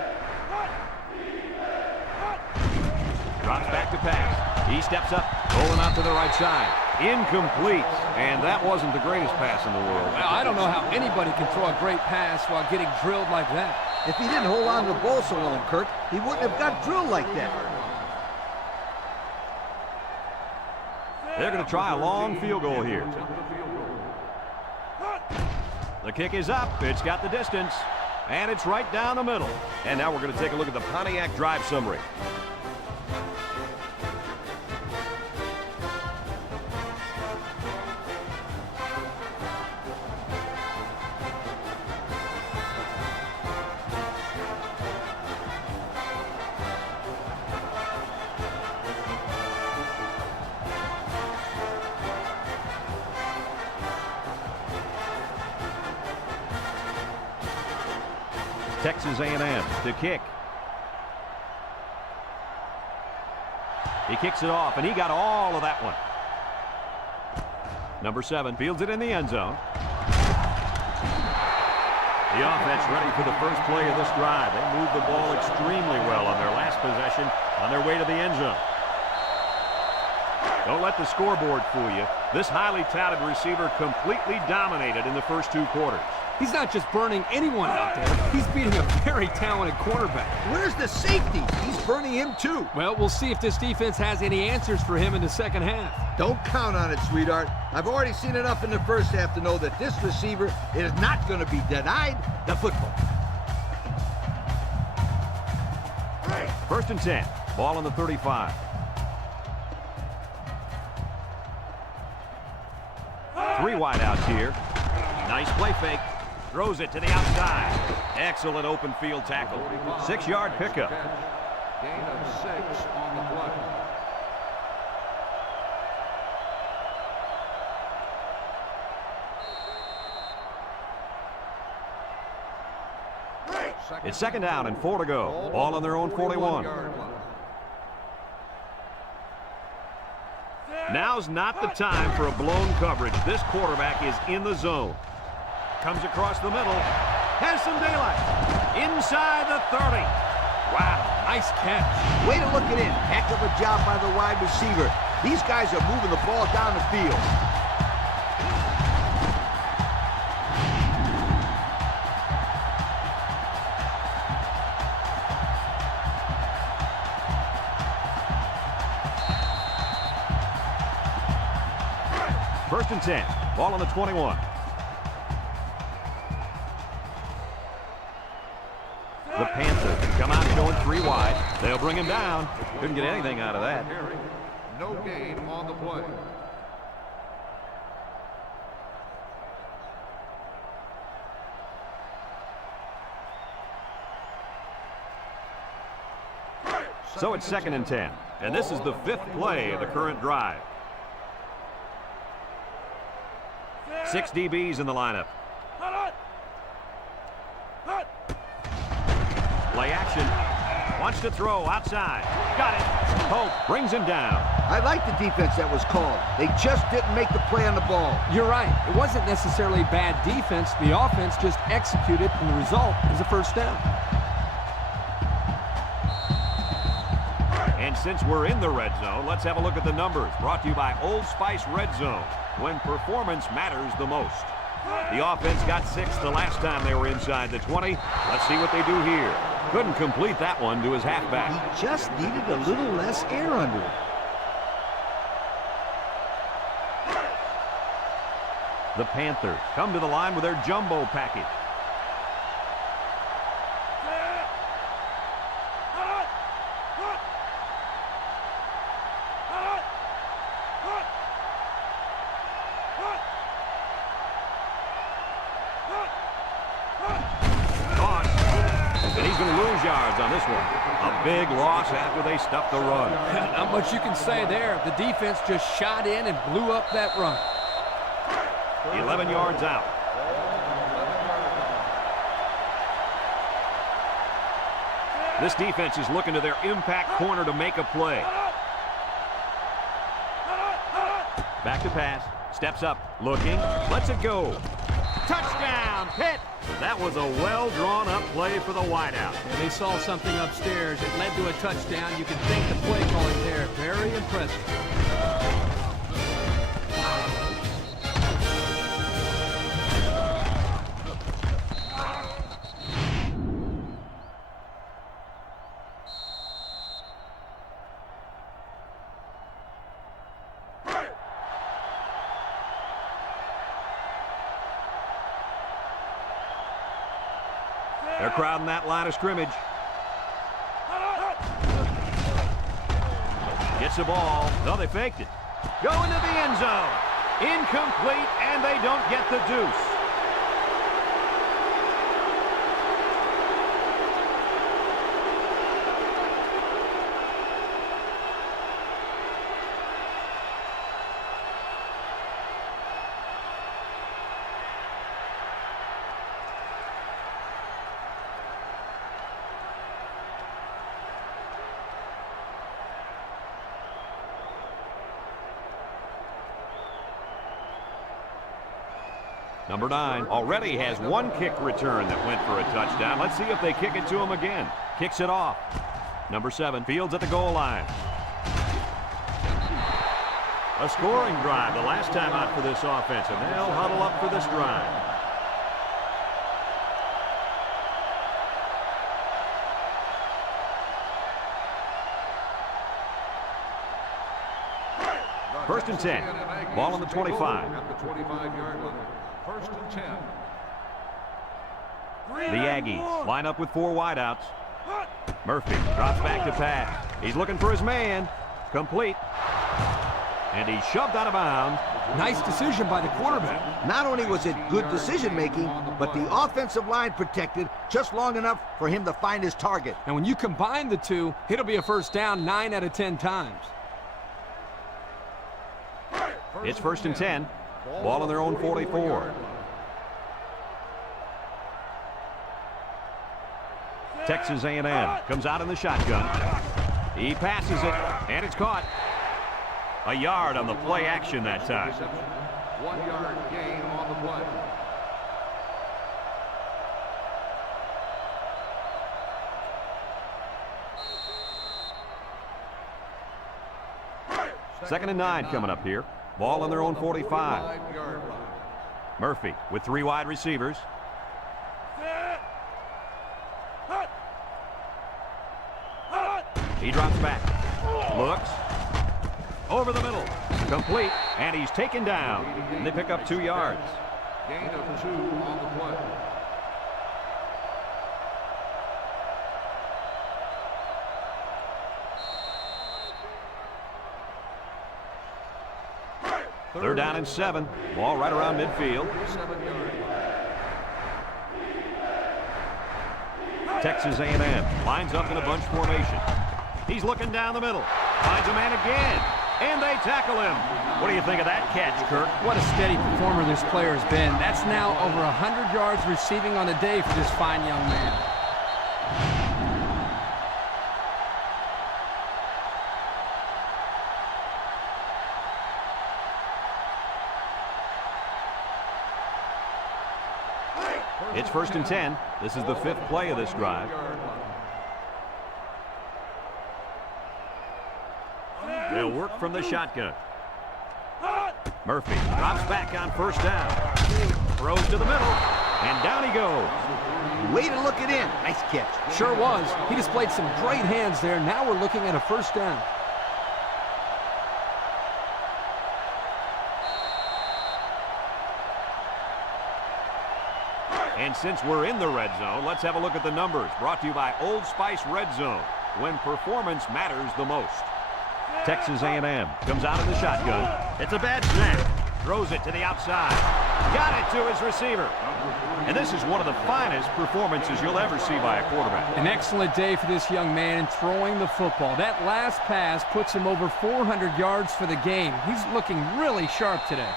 Drops back to pass. He steps up, rolling out to the right side. Incomplete. And that wasn't the greatest pass in the world. Well, I don't know how anybody can throw a great pass while getting drilled like that. If he didn't hold on to the ball so long, Kurt, he wouldn't have got drilled like that. They're going to try a long field goal here. The kick is up. It's got the distance. And it's right down the middle. And now we're going to take a look at the Pontiac drive summary. Texas A&M to kick. He kicks it off, and he got all of that one. Number 7 fields it in the end zone. The offense ready for the first play of this drive. They moved the ball extremely well on their last possession on their way to the end zone. Don't let the scoreboard fool you. This highly touted receiver completely dominated in the first 2 quarters. He's not just burning anyone out there. He's beating a very talented quarterback. Where's the safety? He's burning him too. Well, we'll see if this defense has any answers for him in the second half. Don't count on it, sweetheart. I've already seen enough in the first half to know that this receiver is not going to be denied the football. 1st and 10. Ball on the 35. Three wideouts here. Nice play fake. Throws it to the outside. Excellent open field tackle. 6-yard pickup. Gain of 6 on the play. It's 2nd down and 4 to go. Ball on their own 41. Now's not the time for a blown coverage. This quarterback is in the zone. Comes across the middle. Has some daylight. Inside the 30. Wow, nice catch. Way to look it in. Heck of a job by the wide receiver. These guys are moving the ball down the field. First and 10. Ball on the 21. The Panthers come out showing 3 wide. They'll bring him down. Couldn't get anything out of that. No gain on the play. So it's second and 10. And this is the 5th play of the current drive. 6 DBs in the lineup. Play action. Wants to throw outside. Got it. Hope brings him down. I like the defense that was called. They just didn't make the play on the ball. You're right. It wasn't necessarily bad defense. The offense just executed, and the result is a first down. And since we're in the red zone, let's have a look at the numbers. Brought to you by Old Spice Red Zone, when performance matters the most. The offense got 6 the last time they were inside the 20. Let's see what they do here. Couldn't complete that one to his halfback. He just needed a little less air under it. The Panthers come to the line with their jumbo package. On this one. A big loss after they stuffed the run. Not much you can say there. The defense just shot in and blew up that run. 11 yards out. This defense is looking to their impact corner to make a play. Back to pass. Steps up. Looking. Lets it go. Touchdown, Pitt! That was a well-drawn-up play for the wideout. And they saw something upstairs. It led to a touchdown. You can thank the play calling there. Very impressive. They're crowding that line of scrimmage. Gets the ball. No, they faked it. Go into the end zone. Incomplete, and they don't get the deuce. Number 9 already has 1 kick return that went for a touchdown. Let's see if they kick it to him again. Kicks it off. Number 7 fields at the goal line. A scoring drive the last time out for this offense, and they'll huddle up for this drive. First and 10. Ball on the 25. At the 25-yard line. First and 10. The Aggies line up with 4 wideouts. Murphy drops back to pass. He's looking for his man. Complete. And he's shoved out of bounds. Nice decision by the quarterback. Not only was it good decision-making, but the offensive line protected just long enough for him to find his target. And when you combine the two, it'll be a first down 9 out of 10 times. It's first and 10. Ball on their own 44. Texas A&M comes out in the shotgun. He passes it, and it's caught. A yard on the play action that time. 1 yard gain on the play. Second and 9 coming up here. Ball on their own 45. 45-yard line. Murphy with 3 wide receivers. He drops back. Looks. Over the middle. Complete. And he's taken down. And they pick up 2 yards. Gain of 2 on the play. They're down in 7. Ball right around midfield. 7-yard line. Texas A&M lines up in a bunch formation. He's looking down the middle. Finds a man again. And they tackle him. What do you think of that catch, Kirk? What a steady performer this player has been. That's now over 100 yards receiving on the day for this fine young man. It's 1st and 10. This is the 5th play of this drive. They'll work from the shotgun. Murphy drops back on 1st down. Throws to the middle. And down he goes. Way to look it in. Nice catch. Sure was. He displayed some great hands there. Now we're looking at a 1st down. And since we're in the red zone, let's have a look at the numbers. Brought to you by Old Spice Red Zone, when performance matters the most. Texas A&M comes out in the shotgun. It's a bad snap. Throws it to the outside. Got it to his receiver. And this is one of the finest performances you'll ever see by a quarterback. An excellent day for this young man in throwing the football. That last pass puts him over 400 yards for the game. He's looking really sharp today.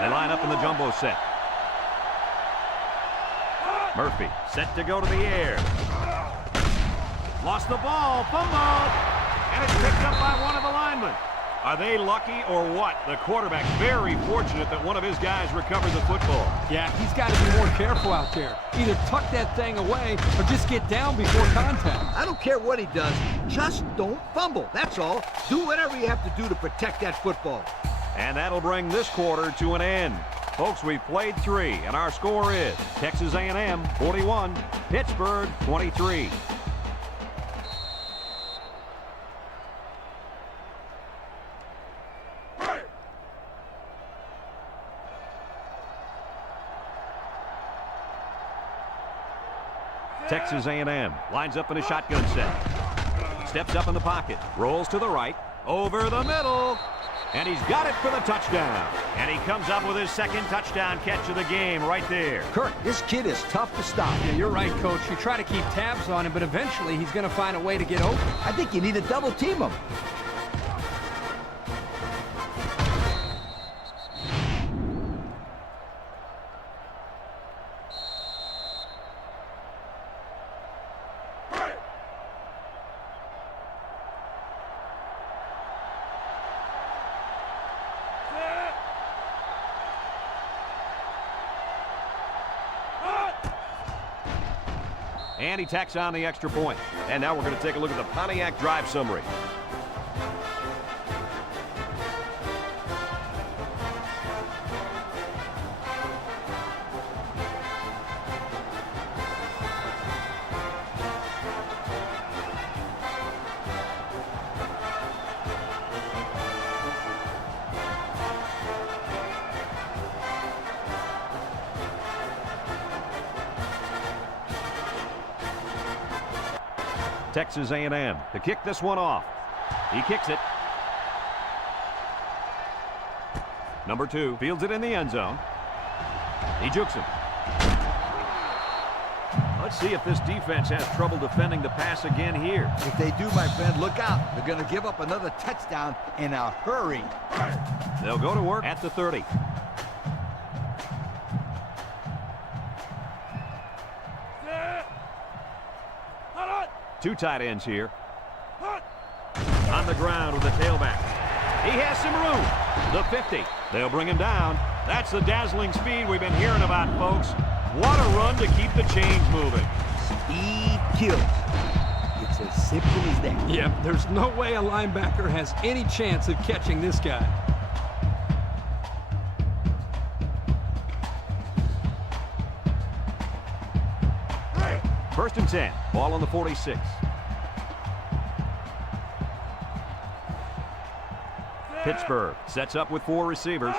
They line up in the jumbo set. Murphy set to go to the air. Lost the ball, fumble, and it's picked up by one of the linemen. Are they lucky or what? The quarterback very fortunate that one of his guys recovered the football. Yeah, he's got to be more careful out there. Either tuck that thing away or just get down before contact. I don't care what he does. Just don't fumble. That's all. Do whatever you have to do to protect that football. And that'll bring this quarter to an end. Folks, we've played 3, and our score is Texas A&M 41, Pittsburgh 23. Texas A&M lines up in a shotgun set. Steps up in the pocket, rolls to the right, over the middle. And he's got it for the touchdown. And he comes up with his 2nd touchdown catch of the game right there. Kirk, this kid is tough to stop. Yeah, you're right, Coach. You try to keep tabs on him, but eventually he's going to find a way to get open. I think you need to double team him. And he tacks on the extra point. And now we're going to take a look at the Pontiac drive summary. Texas A&M to kick this one off. He kicks it. Number 2 fields it in the end zone. He jukes him. Let's see if this defense has trouble defending the pass again here. If they do, my friend, look out. They're going to give up another touchdown in a hurry. They'll go to work at the 30. Two tight ends here. On the ground with the tailback. He has some room. The 50. They'll bring him down. That's the dazzling speed we've been hearing about, folks. What a run to keep the chains moving. Speed kills. It's as simple as that. Yep, there's no way a linebacker has any chance of catching this guy. First and 10. Ball on the 46. Pittsburgh sets up with 4 receivers.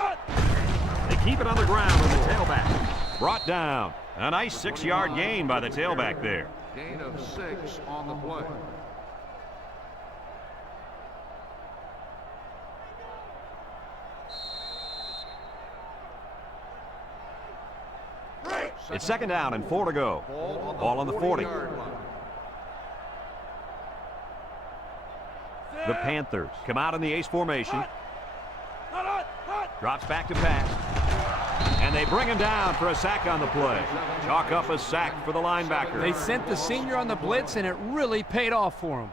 They keep it on the ground with the tailback. Brought down. A nice 6-yard gain by the tailback there. Gain of 6 on the play. It's second down and 4 to go. Ball on the 40. The Panthers come out in the ace formation. Drops back to pass. And they bring him down for a sack on the play. Chalk up a sack for the linebacker. They sent the senior on the blitz, and it really paid off for him.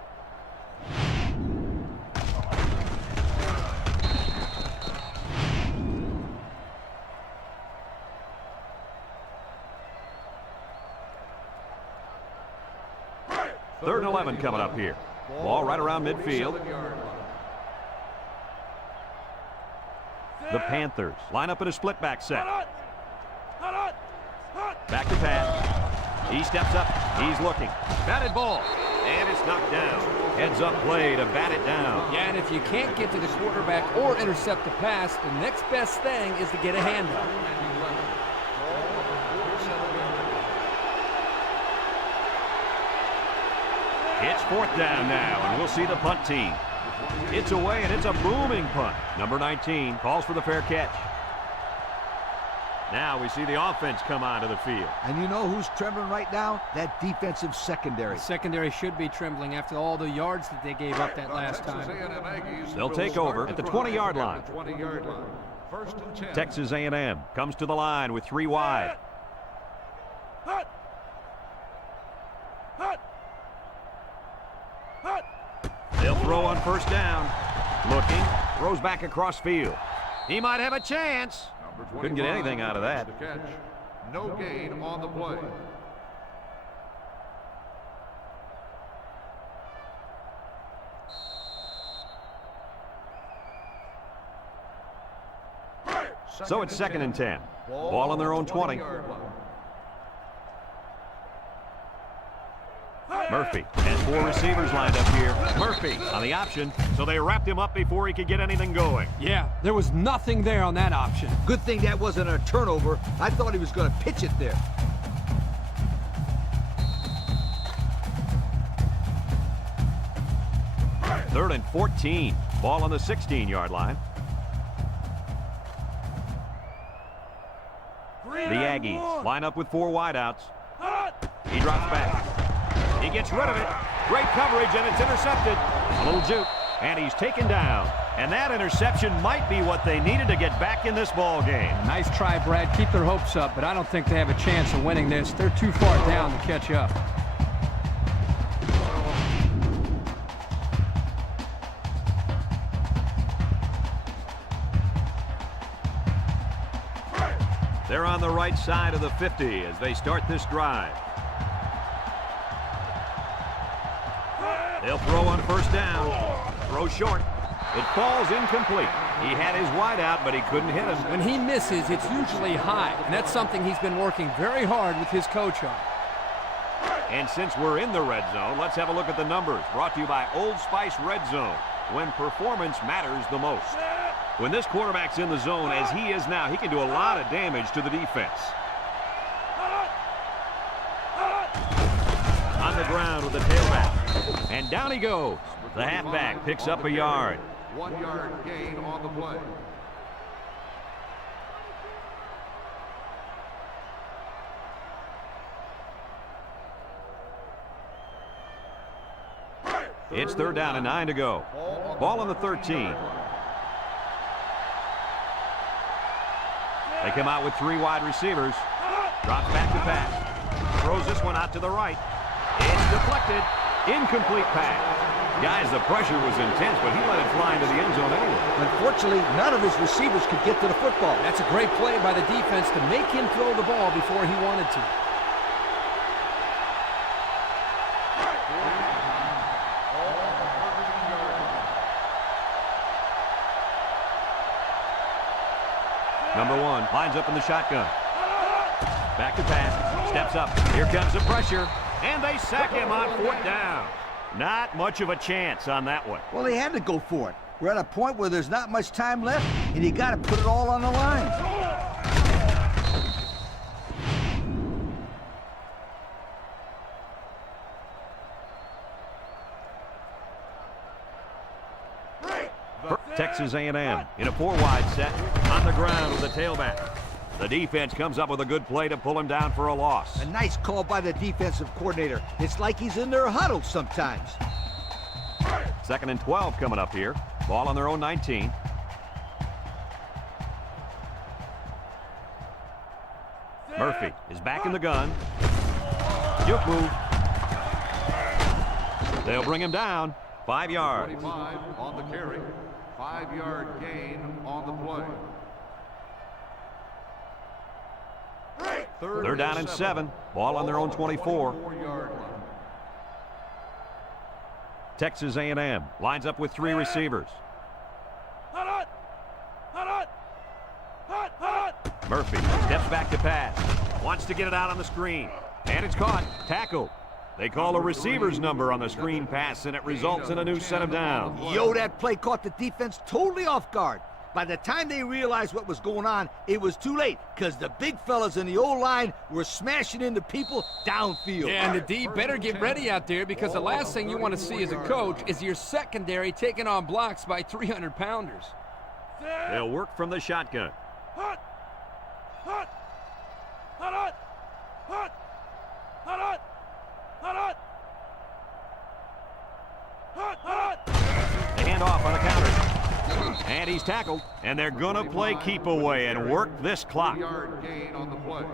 Third and 11 coming up here. Ball right around midfield. The Panthers line up in a split back set. Back to pass. He steps up. He's looking. Batted ball. And it's knocked down. Heads up play to bat it down. Yeah, and if you can't get to the quarterback or intercept the pass, the next best thing is to get a handoff. It's fourth down now, and we'll see the punt team. It's away, and it's a booming punt. Number 19 calls for the fair catch. Now we see the offense come onto the field. And you know who's trembling right now? That defensive secondary. The secondary should be trembling after all the yards that they gave up that last time. They'll take over at the 20-yard line. First and 10. Texas A&M comes to the line with 3 wide. They'll throw on first down. Looking, throws back across field. He might have a chance. Couldn't get anything out of that. No gain on the play. So it's second and 10. Ball on their own 20. Murphy has 4 receivers lined up here. Murphy on the option, so they wrapped him up before he could get anything going. Yeah, there was nothing there on that option. Good thing that wasn't a turnover. I thought he was going to pitch it there. Third and 14. Ball on the 16-yard line. The Aggies line up with 4 wideouts. He drops back. He gets rid of it. Great coverage, and it's intercepted. A little juke, and he's taken down. And that interception might be what they needed to get back in this ball game. Nice try, Brad. Keep their hopes up, but I don't think they have a chance of winning this. They're too far down to catch up. They're on the right side of the 50 as they start this drive. They'll throw on first down. Throw short. It falls incomplete. He had his wide out, but he couldn't hit him. When he misses, it's usually high, and that's something he's been working very hard with his coach on. And since we're in the red zone, let's have a look at the numbers. Brought to you by Old Spice Red Zone, when performance matters the most. When this quarterback's in the zone, as he is now, he can do a lot of damage to the defense. On the ground with the tailback. And down he goes. The halfback picks up a yard. 1 yard gain on the play. It's third down and 9 to go. Ball on the 13. They come out with 3 wide receivers. Drops back to pass. Throws this one out to the right. It's deflected. Incomplete pass. Guys, the pressure was intense, but he let it fly into the end zone anyway. Unfortunately, none of his receivers could get to the football. That's a great play by the defense to make him throw the ball before he wanted to. Number 1 lines up in the shotgun. Back to pass. Steps up. Here comes the pressure. And they sack him on 4th down. Not much of a chance on that one. Well, they had to go for it. We're at a point where there's not much time left, and you got to put it all on the line. Texas A&M in a 4-wide set on the ground with the tailback. The defense comes up with a good play to pull him down for a loss. A nice call by the defensive coordinator. It's like he's in their huddle sometimes. 2nd and 12 coming up here. Ball on their own 19. Murphy is back in the gun. Juke move. They'll bring him down. 5 yards. 25 on the carry. 5-yard gain on the play. They're down in 7. Ball on their own 24. 4-yard line. Texas A&M lines up with 3 receivers. Murphy steps back to pass. Wants to get it out on the screen. And it's caught. Tackle. They call a receiver's number on the screen pass, and it results in a new set of downs. Yo, that play caught the defense totally off guard. By the time they realized what was going on, it was too late, because the big fellas in the O-line were smashing into people downfield. Yeah, and the D better get ready out there, because the last thing you want to see as a coach is your secondary taking on blocks by 300-pounders. They'll work from the shotgun. They hand off on the counter. And he's tackled. And they're going to play keep away and work this clock. 3-yard gain on the play.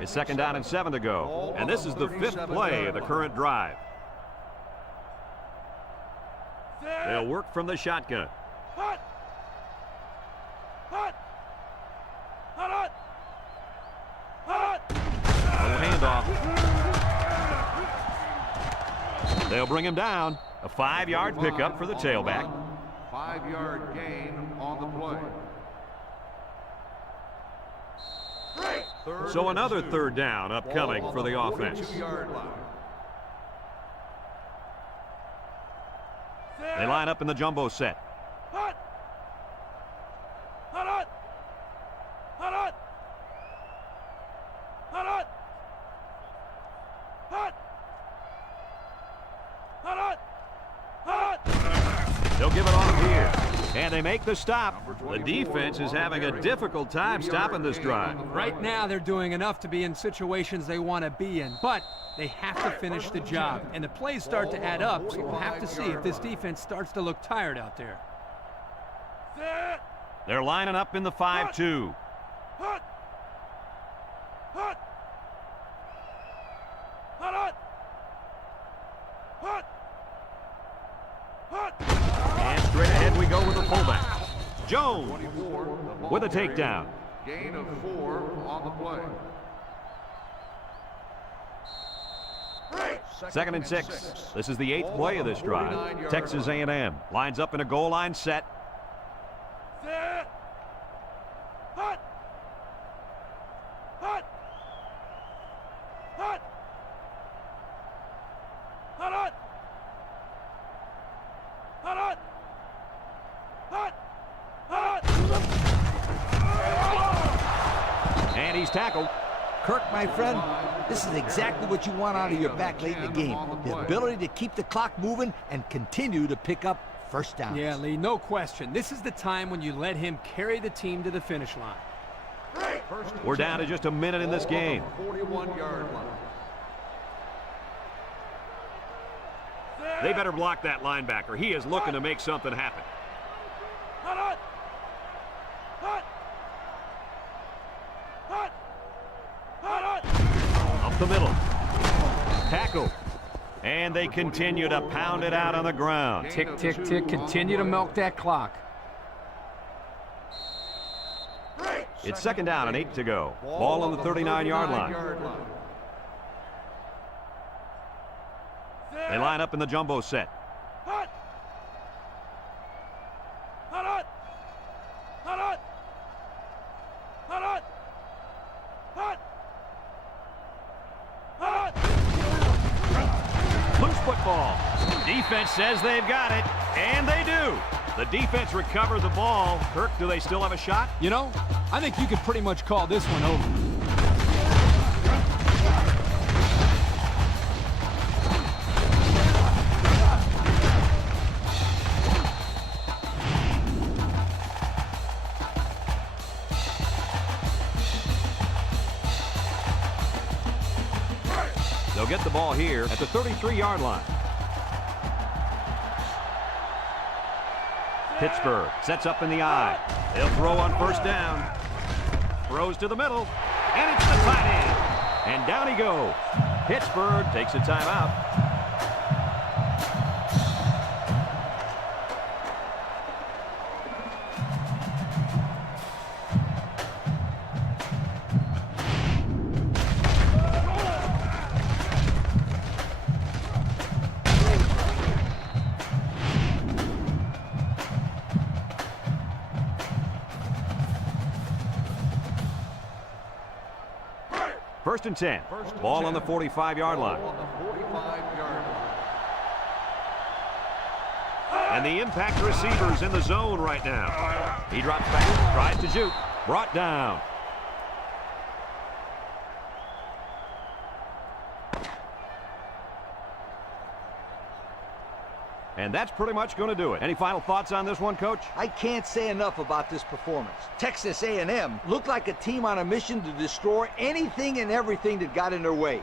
It's 2nd down and 7 to go. And this is the 5th play of the current drive. They'll work from the shotgun. Handoff. They'll bring him down. A 5-yard pickup for the tailback. 5-yard gain on the play. So another 3rd down upcoming for the offense. 42-yard line. They line up in the jumbo set. They'll give it on here. And they make the stop. The defense is having a difficult time stopping this drive. Right now, they're doing enough to be in situations they want to be in, but they have to finish the job. And the plays start to add up, so we'll have to see if this defense starts to look tired out there. They're lining up in the 5-2. And straight ahead we go with the fullback. Jones with a takedown. Gain of 4 on the play. 2nd and 6. This is the 8th play of this drive. Texas A&M lines up in a goal line set. And he's tackled. Kirk, my friend, this is exactly what you want out of your back late in the game. The ability to keep the clock moving and continue to pick up first downs. Yeah, Lee, no question. This is the time when you let him carry the team to the finish line. We're down to just a minute in this game. 41-yard line. They better block that linebacker. He is looking to make something happen. Hut! Hut! Hut! Hut! Hut! Up the middle. Tackle. And they continue to pound it out on the ground. Tick, tick, tick. Continue to milk that clock. It's second down and 8 to go. Ball on the 39-yard line. They line up in the jumbo set. Hut! Hut! Hut! Hut! Hut! Hut! Loose football. Defense says they've got it, and they do. The defense recovered the ball. Kirk, do they still have a shot? You know, I think you could pretty much call this one over. They'll get the ball here at the 33-yard line. Pittsburgh sets up in the eye. They'll throw on first down. Throws to the middle, and it's the tight end. And down he goes. Pittsburgh takes a timeout. First and 10. Ball on the 45-yard line. And the impact receiver's in the zone right now. He drops back, tries to shoot, brought down. And that's pretty much going to do it. Any final thoughts on this one, Coach? I can't say enough about this performance. Texas A&M looked like a team on a mission to destroy anything and everything that got in their way.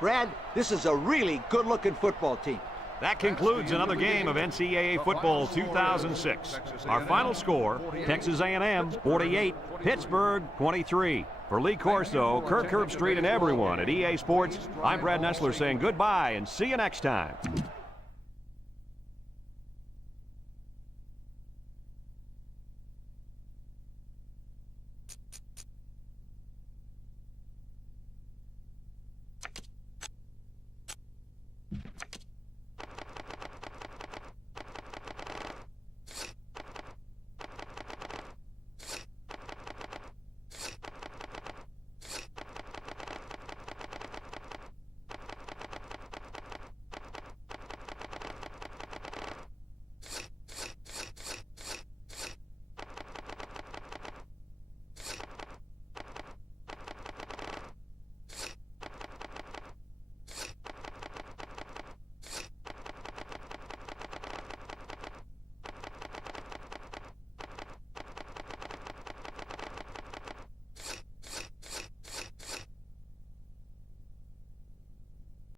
Brad, this is a really good-looking football team. That concludes another game of NCAA football 2006. Our final score, Texas A&M 48, Pittsburgh 23. For Lee Corso, Kirk Herbstreit, and everyone at EA Sports, I'm Brad Nessler saying goodbye and see you next time.